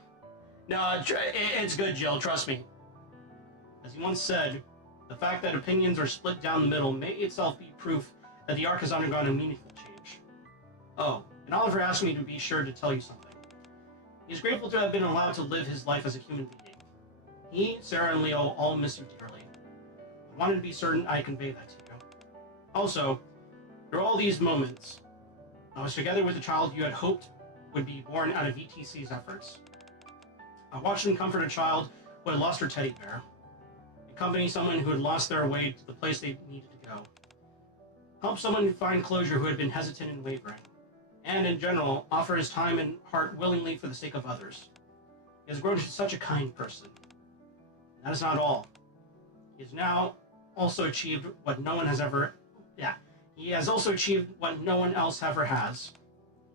No, it's good, Jill, trust me. As he once said, the fact that opinions are split down the middle may itself be proof that the Ark has undergone a meaningful change. Oh, and Oliver asked me to be sure to tell you something. He's grateful to have been allowed to live his life as a human being. He, Sarah, and Leo all miss you dearly. I wanted to be certain I convey that to you. Also, through all these moments, I was together with a child you had hoped would be born out of VTC's efforts. I watched him comfort a child who had lost her teddy bear, accompany someone who had lost their way to the place they needed to go, help someone find closure who had been hesitant and wavering, and, in general, offer his time and heart willingly for the sake of others. He has grown into such a kind person. And that is not all. He has now also achieved what no one has ever Yeah. He has also achieved what no one else ever has.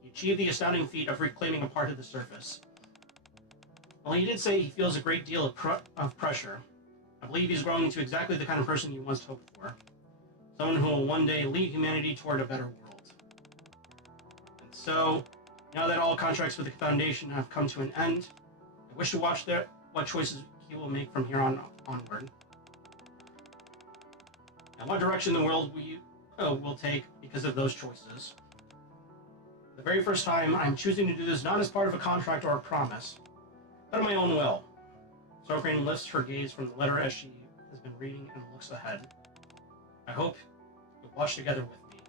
He achieved the astounding feat of reclaiming a part of the surface. Well, he did say he feels a great deal of pressure. I believe he's growing into exactly the kind of person he once hoped for. Someone who will one day lead humanity toward a better world. And so, now that all contracts with the Foundation have come to an end, I wish to watch what choices he will make from here onward. And what direction the world will take because of those choices. For the very first time, I'm choosing to do this not as part of a contract or a promise, but of my own will. Snow lifts her gaze from the letter as she has been reading and looks ahead. I hope you'll watch together with me.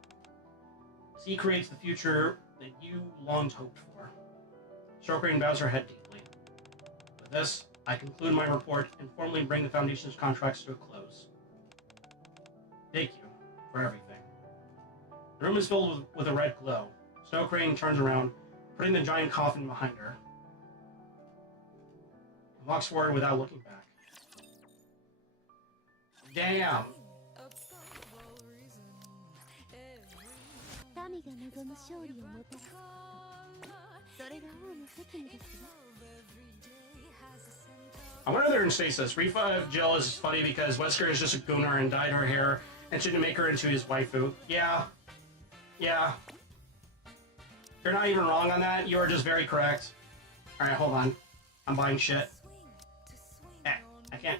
As he creates the future that you longed hoped for. Snow bows her head deeply. With this, I conclude my report and formally bring the Foundation's contracts to a close. Thank you for everything. The room is filled with a red glow. Snow turns around, putting the giant coffin behind her. And walks forward without looking back. Damn! I wonder if they're in stasis. Rifa Jill is funny because Wesker is just a gooner and dyed her hair and shouldn't make her into his waifu. Yeah. Yeah. You're not even wrong on that. You are just very correct. Alright, hold on. I'm buying shit. I can't.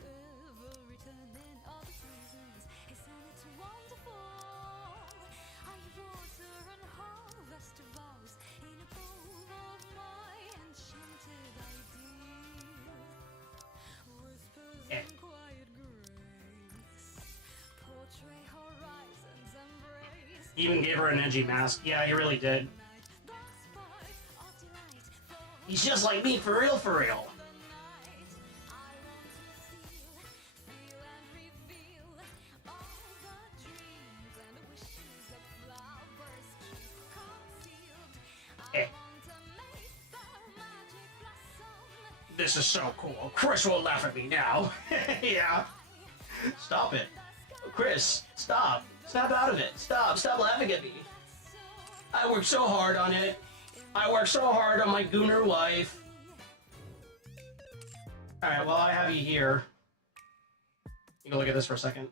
He even gave her an edgy mask. Yeah, he really did. He's just like me, for real, for real. This is so cool. Chris will laugh at me now. Yeah. Stop it. Chris, stop. Snap out of it. Stop laughing at me. I worked so hard on it. I worked so hard on my gooner wife. Alright, well, I have you here. You can look at this for a second.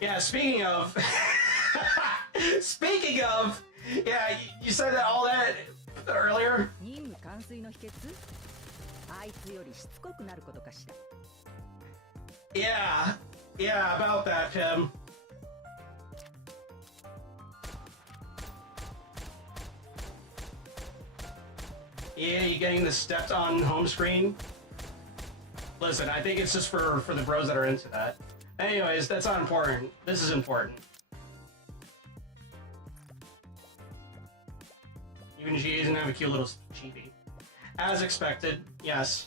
Yeah, speaking of... Speaking of... Yeah, you said that all that earlier? Yeah, about that, Tim. Yeah, you getting the stepped on home screen? Listen, I think it's just for the bros that are into that. Anyways, that's not important. This is important. Even she doesn't have a cute little chibi. As expected, yes.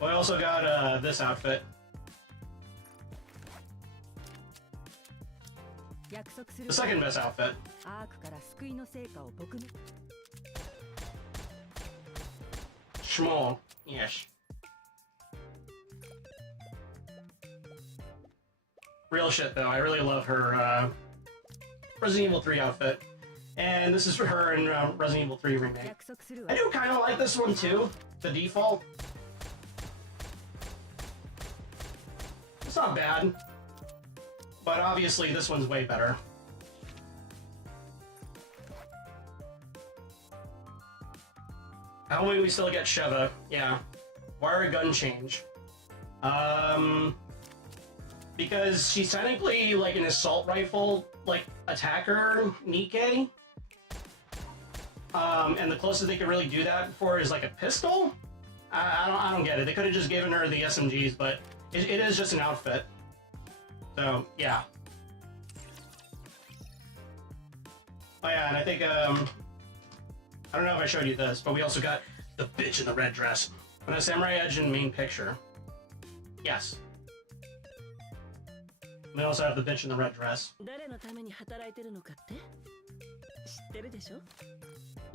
Well, I also got this outfit. The second best outfit. Small, yes. Real shit though, I really love her Resident Evil 3 outfit. And this is for her in Resident Evil 3 Remake. I do kind of like this one too, the default. It's not bad. But obviously this one's way better. How will we still get Sheva? Yeah. Why a gun change? Because she's technically like an assault rifle, like, attacker, Nikke. And the closest they could really do that for is like a pistol? I don't get it. They could have just given her the SMGs, but it is just an outfit. So, yeah. Oh yeah, and I think, I don't know if I showed you this, but we also got the bitch in the red dress. And a Samurai Edge in main picture. Yes. We also have the bitch in the red dress.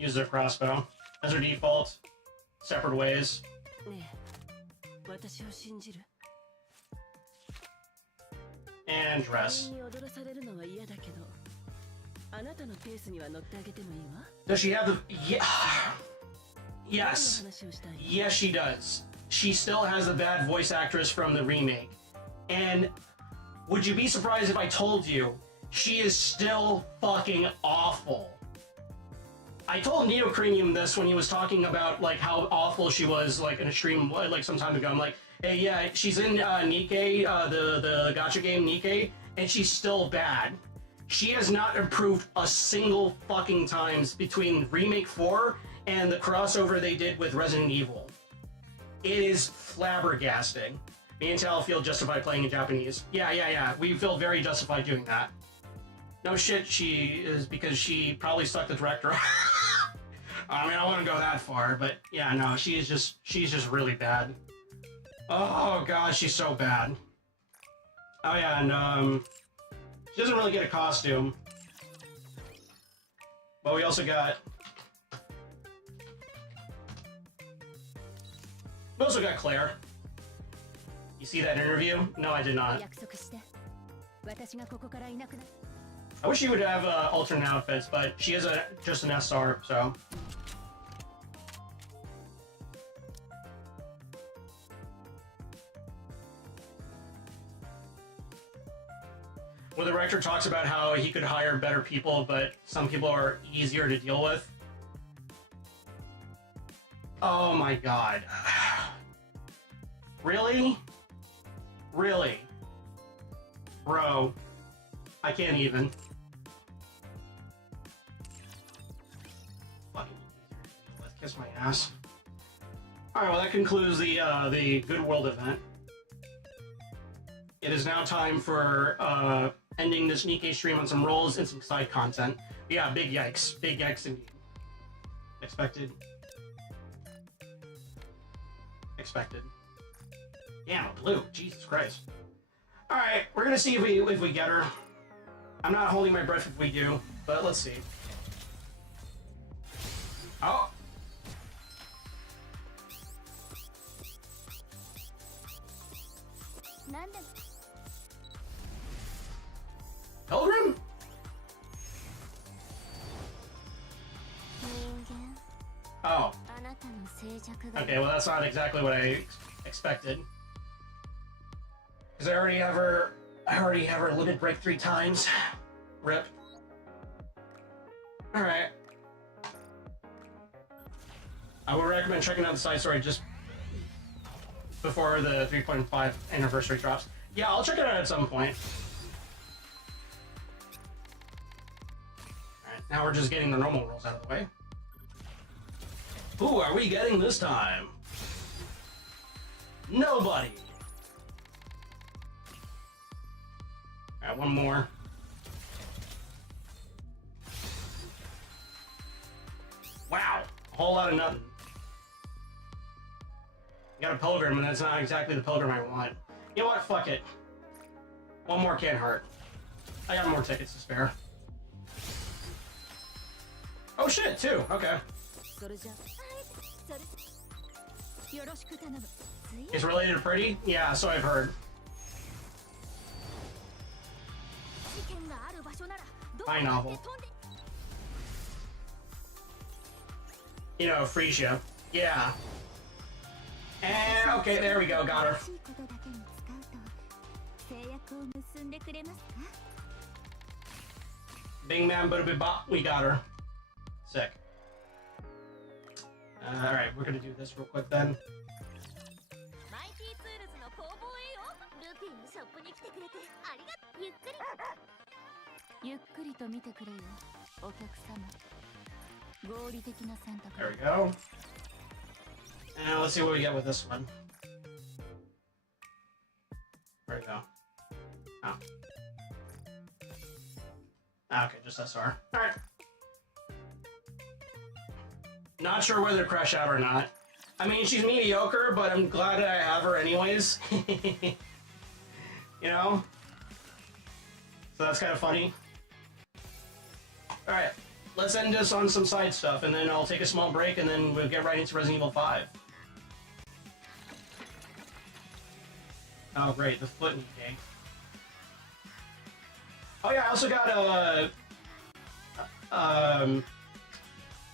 uses her crossbow as her default. Separate ways. And dress. Does she have the... Yeah. Yes. Yes, she does. She still has the bad voice actress from the remake. And would you be surprised if I told you she is still fucking awful? I told Neocranium this when he was talking about like how awful she was like in a stream like some time ago. I'm like, hey, yeah, she's in Nikke, the gacha game Nikke, and she's still bad. She has not improved a single fucking times between Remake 4 and the crossover they did with Resident Evil. It is flabbergasting. Me and Tal feel justified playing in Japanese. Yeah. We feel very justified doing that. No shit, she is because she probably sucked the director. I mean, I wouldn't go that far, but yeah, no, she's just really bad. Oh god, she's so bad. Oh yeah, and she doesn't really get a costume. But we also got Claire. You see that interview? No, I did not. I wish she would have alternate outfits, but she is just an SR, so. Well, the director talks about how he could hire better people, but some people are easier to deal with. Oh my god. Really? Really? Bro. I can't even. Fucking easier to deal with. Kiss my ass. Alright, well that concludes the Good World event. It is now time for ending this Nikke stream on some rolls and some side content. Yeah, big yikes. Big yikes indeed. Expected. Damn, a blue. Jesus Christ. Alright, we're gonna see if we get her. I'm not holding my breath if we do, but let's see. Oh! Pilgrim? Oh. Okay, well that's not exactly what I expected. Because I already have her limit break 3 times. Rip. Alright. I would recommend checking out the side story just before the 3.5 anniversary drops. Yeah, I'll check it out at some point. Alright, now we're just getting the normal rolls out of the way. Who are we getting this time? Nobody! Alright, one more. Wow! A whole lot of nothing. Got a pilgrim, and that's not exactly the pilgrim I want. You know what? Fuck it. One more can't hurt. I got more tickets to spare. Oh shit, 2. Okay. It's related to Pretty? Yeah, so I've heard. My novel. You know, Frisia. Yeah. And okay, there we go, got her. Bing man, bada bop, we got her. Sick. Alright, we're gonna do this real quick then. There we go. And let's see what we get with this one. Where'd it go? Oh. Okay, just SR. Alright. Not sure whether to crash out or not. I mean, she's mediocre, but I'm glad that I have her anyways. You know? So that's kind of funny. Alright. let's end this on some side stuff, and then I'll take a small break, and then we'll get right into Resident Evil 5. Oh, great, the foot Nikke. Oh yeah, I also got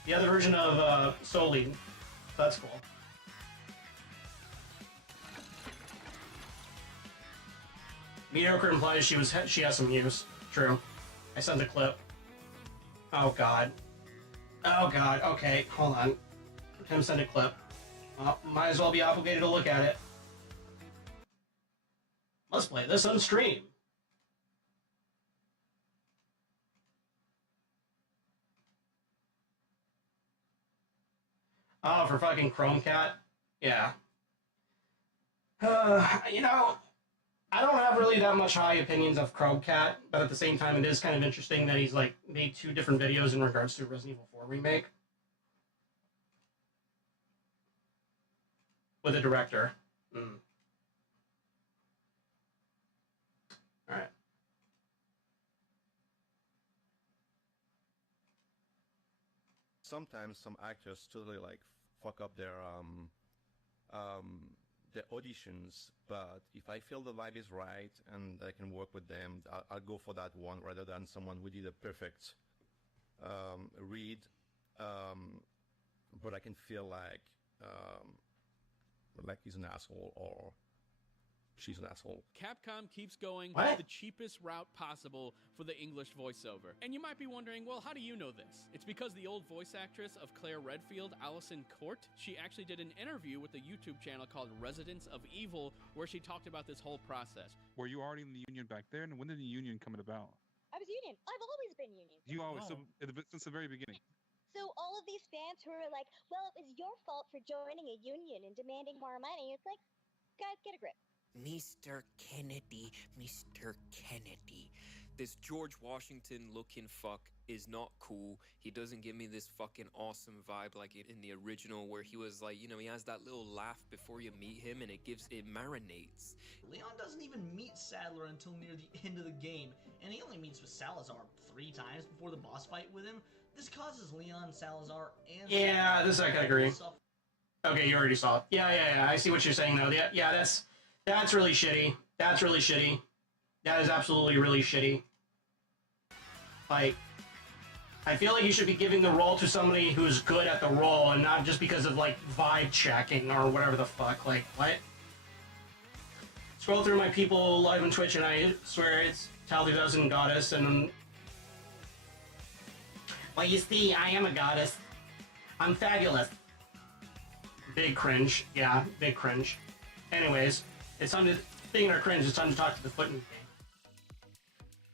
the other version of Soline. So that's cool. Mediocre implies she has some use. True. I sent a clip. Oh god. Oh god. Okay, hold on. Him send a clip. Well, might as well be obligated to look at it. Let's play this on stream. Oh, for fucking Chrome Cat? Yeah. You know, I don't have really that much high opinions of Chrome Cat, but at the same time, it is kind of interesting that he's, like, made 2 different videos in regards to Resident Evil 4 remake. With a director. Alright. Sometimes some actors totally like fuck up their auditions, but if I feel the vibe is right and I can work with them, I'll go for that one rather than someone who did a perfect read, but I can feel like he's an asshole or she's an asshole. Capcom keeps going What? the cheapest route possible for the English voiceover. And you might be wondering, well, how do you know this? It's because the old voice actress of Claire Redfield, Allison Court, she actually did an interview with a YouTube channel called Residents of Evil, where she talked about this whole process. Were you already in the union back there? And when did the union come about? I was union. I've always been union. You always, Oh. since the very beginning. So all of these fans who are like, well, it was your fault for joining a union and demanding more money. It's like, guys, get a grip. Mr. Kennedy, Mr. Kennedy. This George Washington looking fuck is not cool. He doesn't give me this fucking awesome vibe like in the original where he was like, you know, he has that little laugh before you meet him and it marinates. Leon doesn't even meet Sadler until near the end of the game, and he only meets with Salazar 3 times before the boss fight with him. This causes Leon, Salazar, and Yeah, this I can agree. Okay, you already saw it. Yeah. I see what you're saying, though. Yeah, that's really shitty. That's really shitty. That is absolutely really shitty. Like, I feel like you should be giving the role to somebody who's good at the role and not just because of, like, vibe checking or whatever the fuck. Like, what? Scroll through my people live on Twitch and I swear it's Tal2000 Goddess and... Well, you see, I am a goddess. I'm fabulous. Big cringe. Yeah, big cringe. Anyways, it's time to... Speaking of cringe, it's time to talk to the foot Nikke.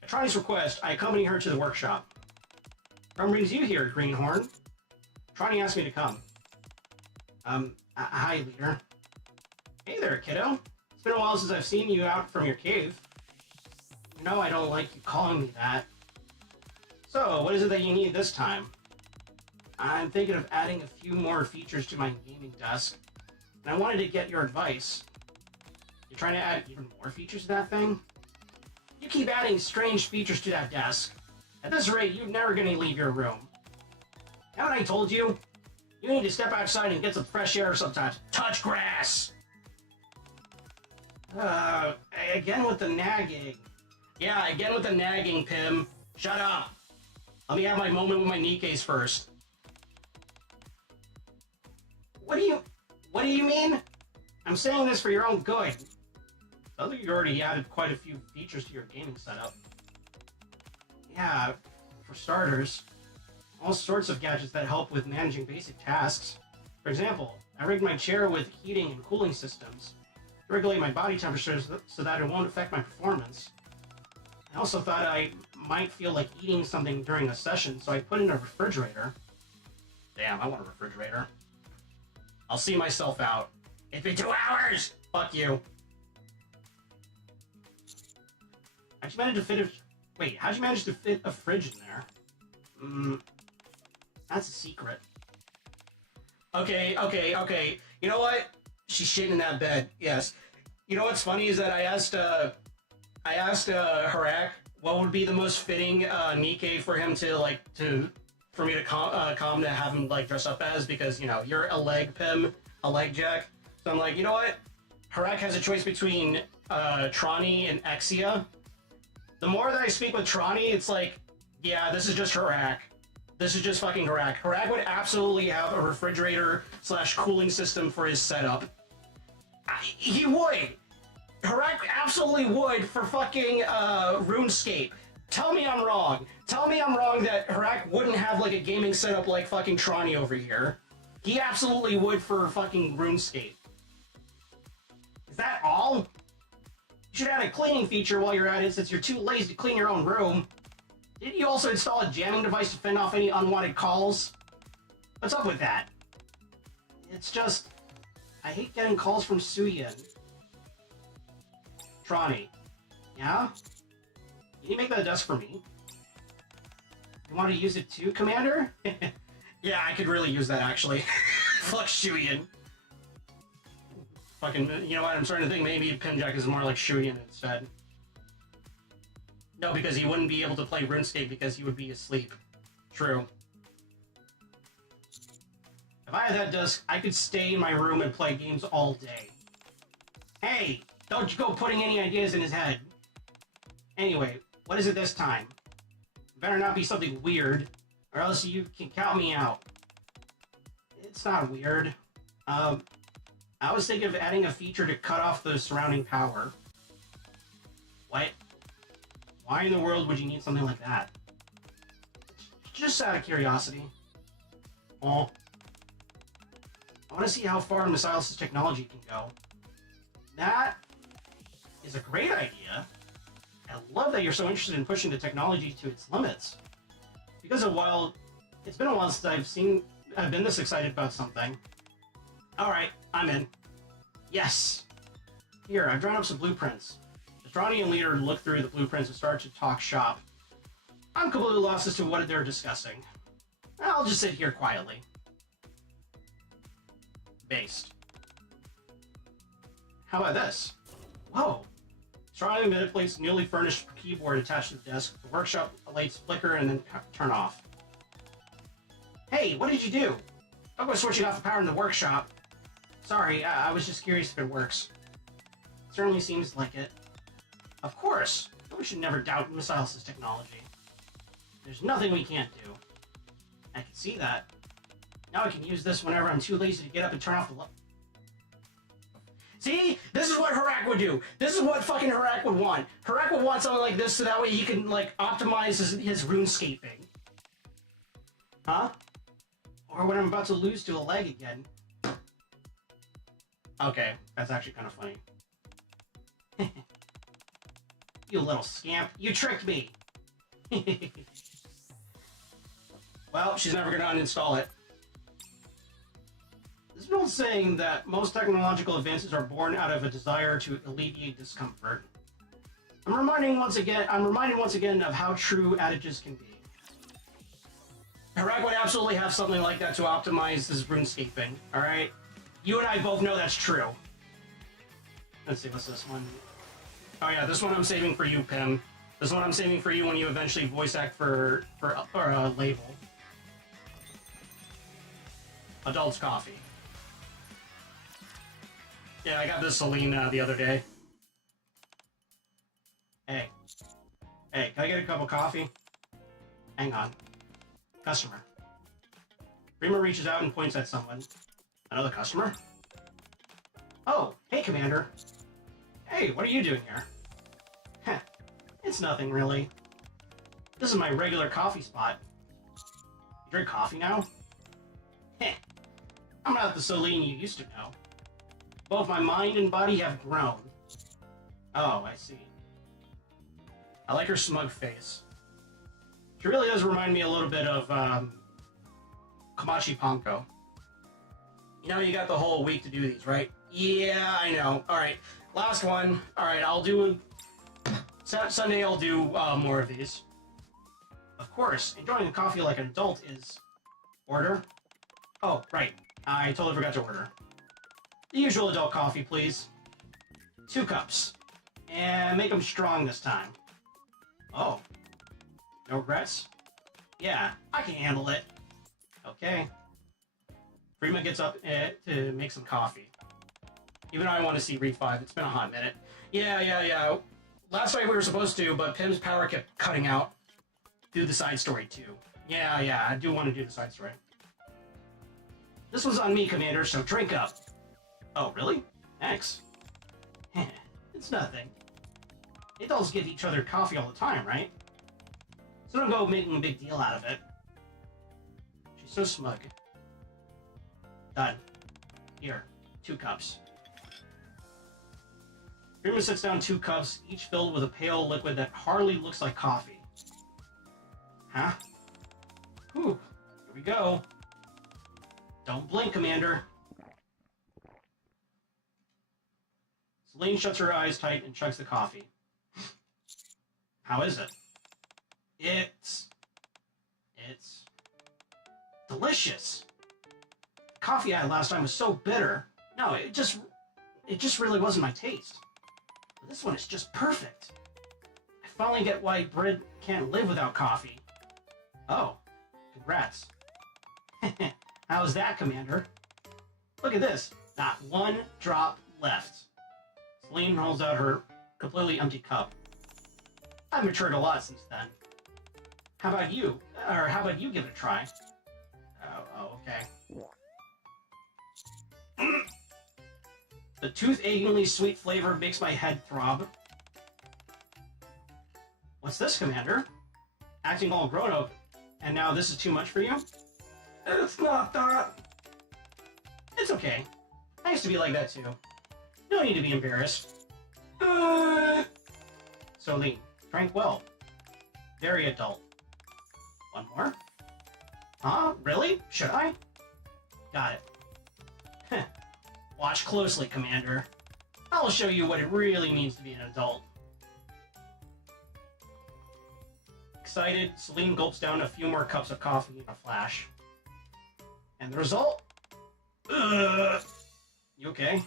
At Trini's request, I accompany her to the workshop. What brings you here, Greenhorn? Trini asked me to come. Hi, leader. Hey there, kiddo. It's been a while since I've seen you out from your cave. You know I don't like you calling me that. So, what is it that you need this time? I'm thinking of adding a few more features to my gaming desk, and I wanted to get your advice. You're trying to add even more features to that thing? You keep adding strange features to that desk. At this rate, you're never gonna leave your room. Haven't I told you? You need to step outside and get some fresh air sometimes. Touch grass! Again with the nagging. Yeah, again with the nagging, Pim. Shut up! Let me have my moment with my Nikkes first. What do you mean? I'm saying this for your own good. I think you already added quite a few features to your gaming setup. Yeah, for starters, all sorts of gadgets that help with managing basic tasks. For example, I rigged my chair with heating and cooling systems to regulate my body temperature so that it won't affect my performance. I also thought I might feel like eating something during a session, so I put in a refrigerator. Damn, I want a refrigerator. I'll see myself out. It's been 2 hours! Fuck you. How'd you manage to fit how'd you manage to fit a fridge in there? That's a secret. Okay. You know what? She's shitting in that bed, yes. You know what's funny is that I asked Harak what would be the most fitting Nikke for him to for me to calm to have him like dress up as, because you know you're a leg pim, a leg jack. So I'm like, you know what? Harak has a choice between Trani and Exia. The more that I speak with Trani, it's like, yeah, this is just Harak. This is just fucking Harak. Harak would absolutely have a refrigerator / cooling system for his setup. He would. Harak absolutely would for fucking RuneScape. Tell me I'm wrong. Tell me I'm wrong that Harak wouldn't have like a gaming setup like fucking Trani over here. He absolutely would for fucking RuneScape. Is that all? You should add a cleaning feature while you're at it, since you're too lazy to clean your own room. Didn't you also install a jamming device to fend off any unwanted calls? What's up with that? It's just... I hate getting calls from Suyin. Trani. Yeah? Can you make that a desk for me? You want to use it too, Commander? Yeah, I could really use that, actually. Fuck Shuyin. Fucking, you know what, I'm starting to think maybe Pimjack is more like Shuyin instead. No, because he wouldn't be able to play RuneScape because he would be asleep. True. If I had that desk, I could stay in my room and play games all day. Hey, don't you go putting any ideas in his head. Anyway, what is it this time? Better not be something weird, or else you can count me out. It's not weird. I was thinking of adding a feature to cut off the surrounding power. What? Why in the world would you need something like that? Just out of curiosity. Oh. I want to see how far Messiah's technology can go. That is a great idea. I love that you're so interested in pushing the technology to its limits. Because it's been a while since I've been this excited about something. Alright, I'm in. Yes! Here, I've drawn up some blueprints. The Stranian leader looked through the blueprints and started to talk shop. I'm completely lost as to what they're discussing. I'll just sit here quietly. Based. How about this? Whoa! Stranian manipulates a newly furnished keyboard attached to the desk. The workshop lights flicker and then turn off. Hey, what did you do? Don't go switching off the power in the workshop. Sorry, I was just curious if it works. Certainly seems like it. Of course! We should never doubt Messiah's technology. There's nothing we can't do. I can see that. Now I can use this whenever I'm too lazy to get up and turn off the light. See? This is what Harak would do. This is what fucking Harak would want. Harak would want something like this so that way he can, like, optimize his RuneScaping. Huh? Or when I'm about to lose to a leg again. Okay, that's actually kind of funny. You little scamp. You tricked me! Well, she's never gonna uninstall it. There's an old saying that most technological advances are born out of a desire to alleviate discomfort. I'm reminded once again of how true adages can be. Harak would absolutely have something like that to optimize his RuneScaping, alright? You and I both know that's true. Let's see, what's this one? Oh yeah, this one I'm saving for you, Pim. This one I'm saving for you when you eventually voice act for a label. Adults Coffee. Yeah, I got this Celine the other day. Hey. Hey, can I get a cup of coffee? Hang on. Customer. Rima reaches out and points at someone. Another customer? Oh, hey, Commander. Hey, what are you doing here? Heh, it's nothing, really. This is my regular coffee spot. You drink coffee now? Heh, I'm not the Celine you used to know. Both my mind and body have grown. Oh, I see. I like her smug face. She really does remind me a little bit of, Komachi Panko. You know, you got the whole week to do these, right? Yeah, I know. Alright, last one. Alright, I'll do... Sunday I'll do more of these. Of course, enjoying coffee like an adult is... Order? Oh, right. I totally forgot to order. The usual adult coffee, please. 2 cups. And make them strong this time. Oh. No regrets? Yeah, I can handle it. Okay. Prima gets up to make some coffee. Even though I want to see Re5, it's been a hot minute. Yeah. Last night we were supposed to, but Pim's power kept cutting out. Do the side story too. Yeah, I do want to do the side story. This was on me, Commander, so drink up. Oh, really? Thanks. It's nothing. Adults give each other coffee all the time, right? So don't go making a big deal out of it. She's so smug. Done. Here, 2 cups. Prima sets down 2 cups, each filled with a pale liquid that hardly looks like coffee. Huh? Whew. Here we go. Don't blink, Commander. Celine shuts her eyes tight and chugs the coffee. How is it? It's delicious. The coffee I had last time was so bitter. No, it just really wasn't my taste. But this one is just perfect. I finally get why bread can't live without coffee. Oh, congrats. How's that, Commander? Look at this. Not one drop left. Celine holds out her completely empty cup. I've matured a lot since then. How about you? Or how about you give it a try? Oh, okay. The tooth-achingly sweet flavor makes my head throb. What's this, Commander? Acting all grown-up, and now this is too much for you? It's not that. It's okay. I used to be like that too. No need to be embarrassed. Celine, drank well. Very adult. One more? Huh? Really? Should I? Got it. Watch closely, Commander. I'll show you what it really means to be an adult. Excited, Celine gulps down a few more cups of coffee in a flash. And the result? You okay?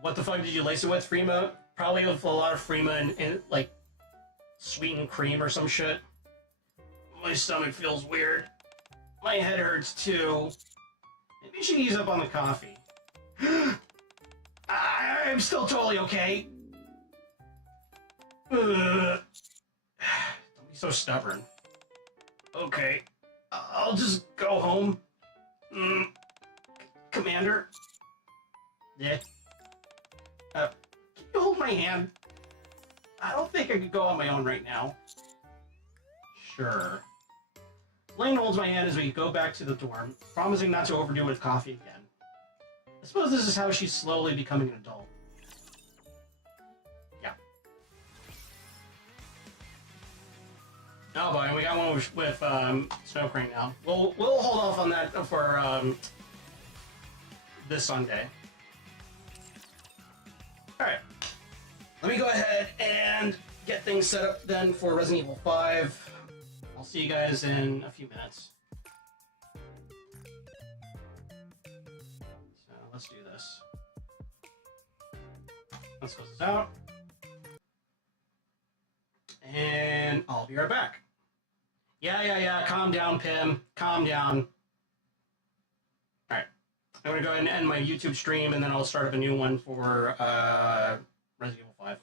What the fuck did you lace it with, Frima? Probably with a lot of Frima and like, sweetened cream or some shit. My stomach feels weird. My head hurts too. Maybe you should ease up on the coffee. I'm still totally okay. Don't be so stubborn. Okay, I'll just go home. Commander? Yeah? Can you hold my hand? I don't think I could go on my own right now. Sure. Lane holds my hand as we go back to the dorm, promising not to overdo it with coffee again. I suppose this is how she's slowly becoming an adult. Yeah. Oh boy, we got one with Snow Crane now. We'll hold off on that for this Sunday. Alright. Let me go ahead and get things set up then for Resident Evil 5. I'll see you guys in a few minutes. So let's do this. Let's close this out. And I'll be right back. Yeah. Calm down, Pim. Calm down. Alright. I'm going to go ahead and end my YouTube stream, and then I'll start up a new one for Resident Evil 5.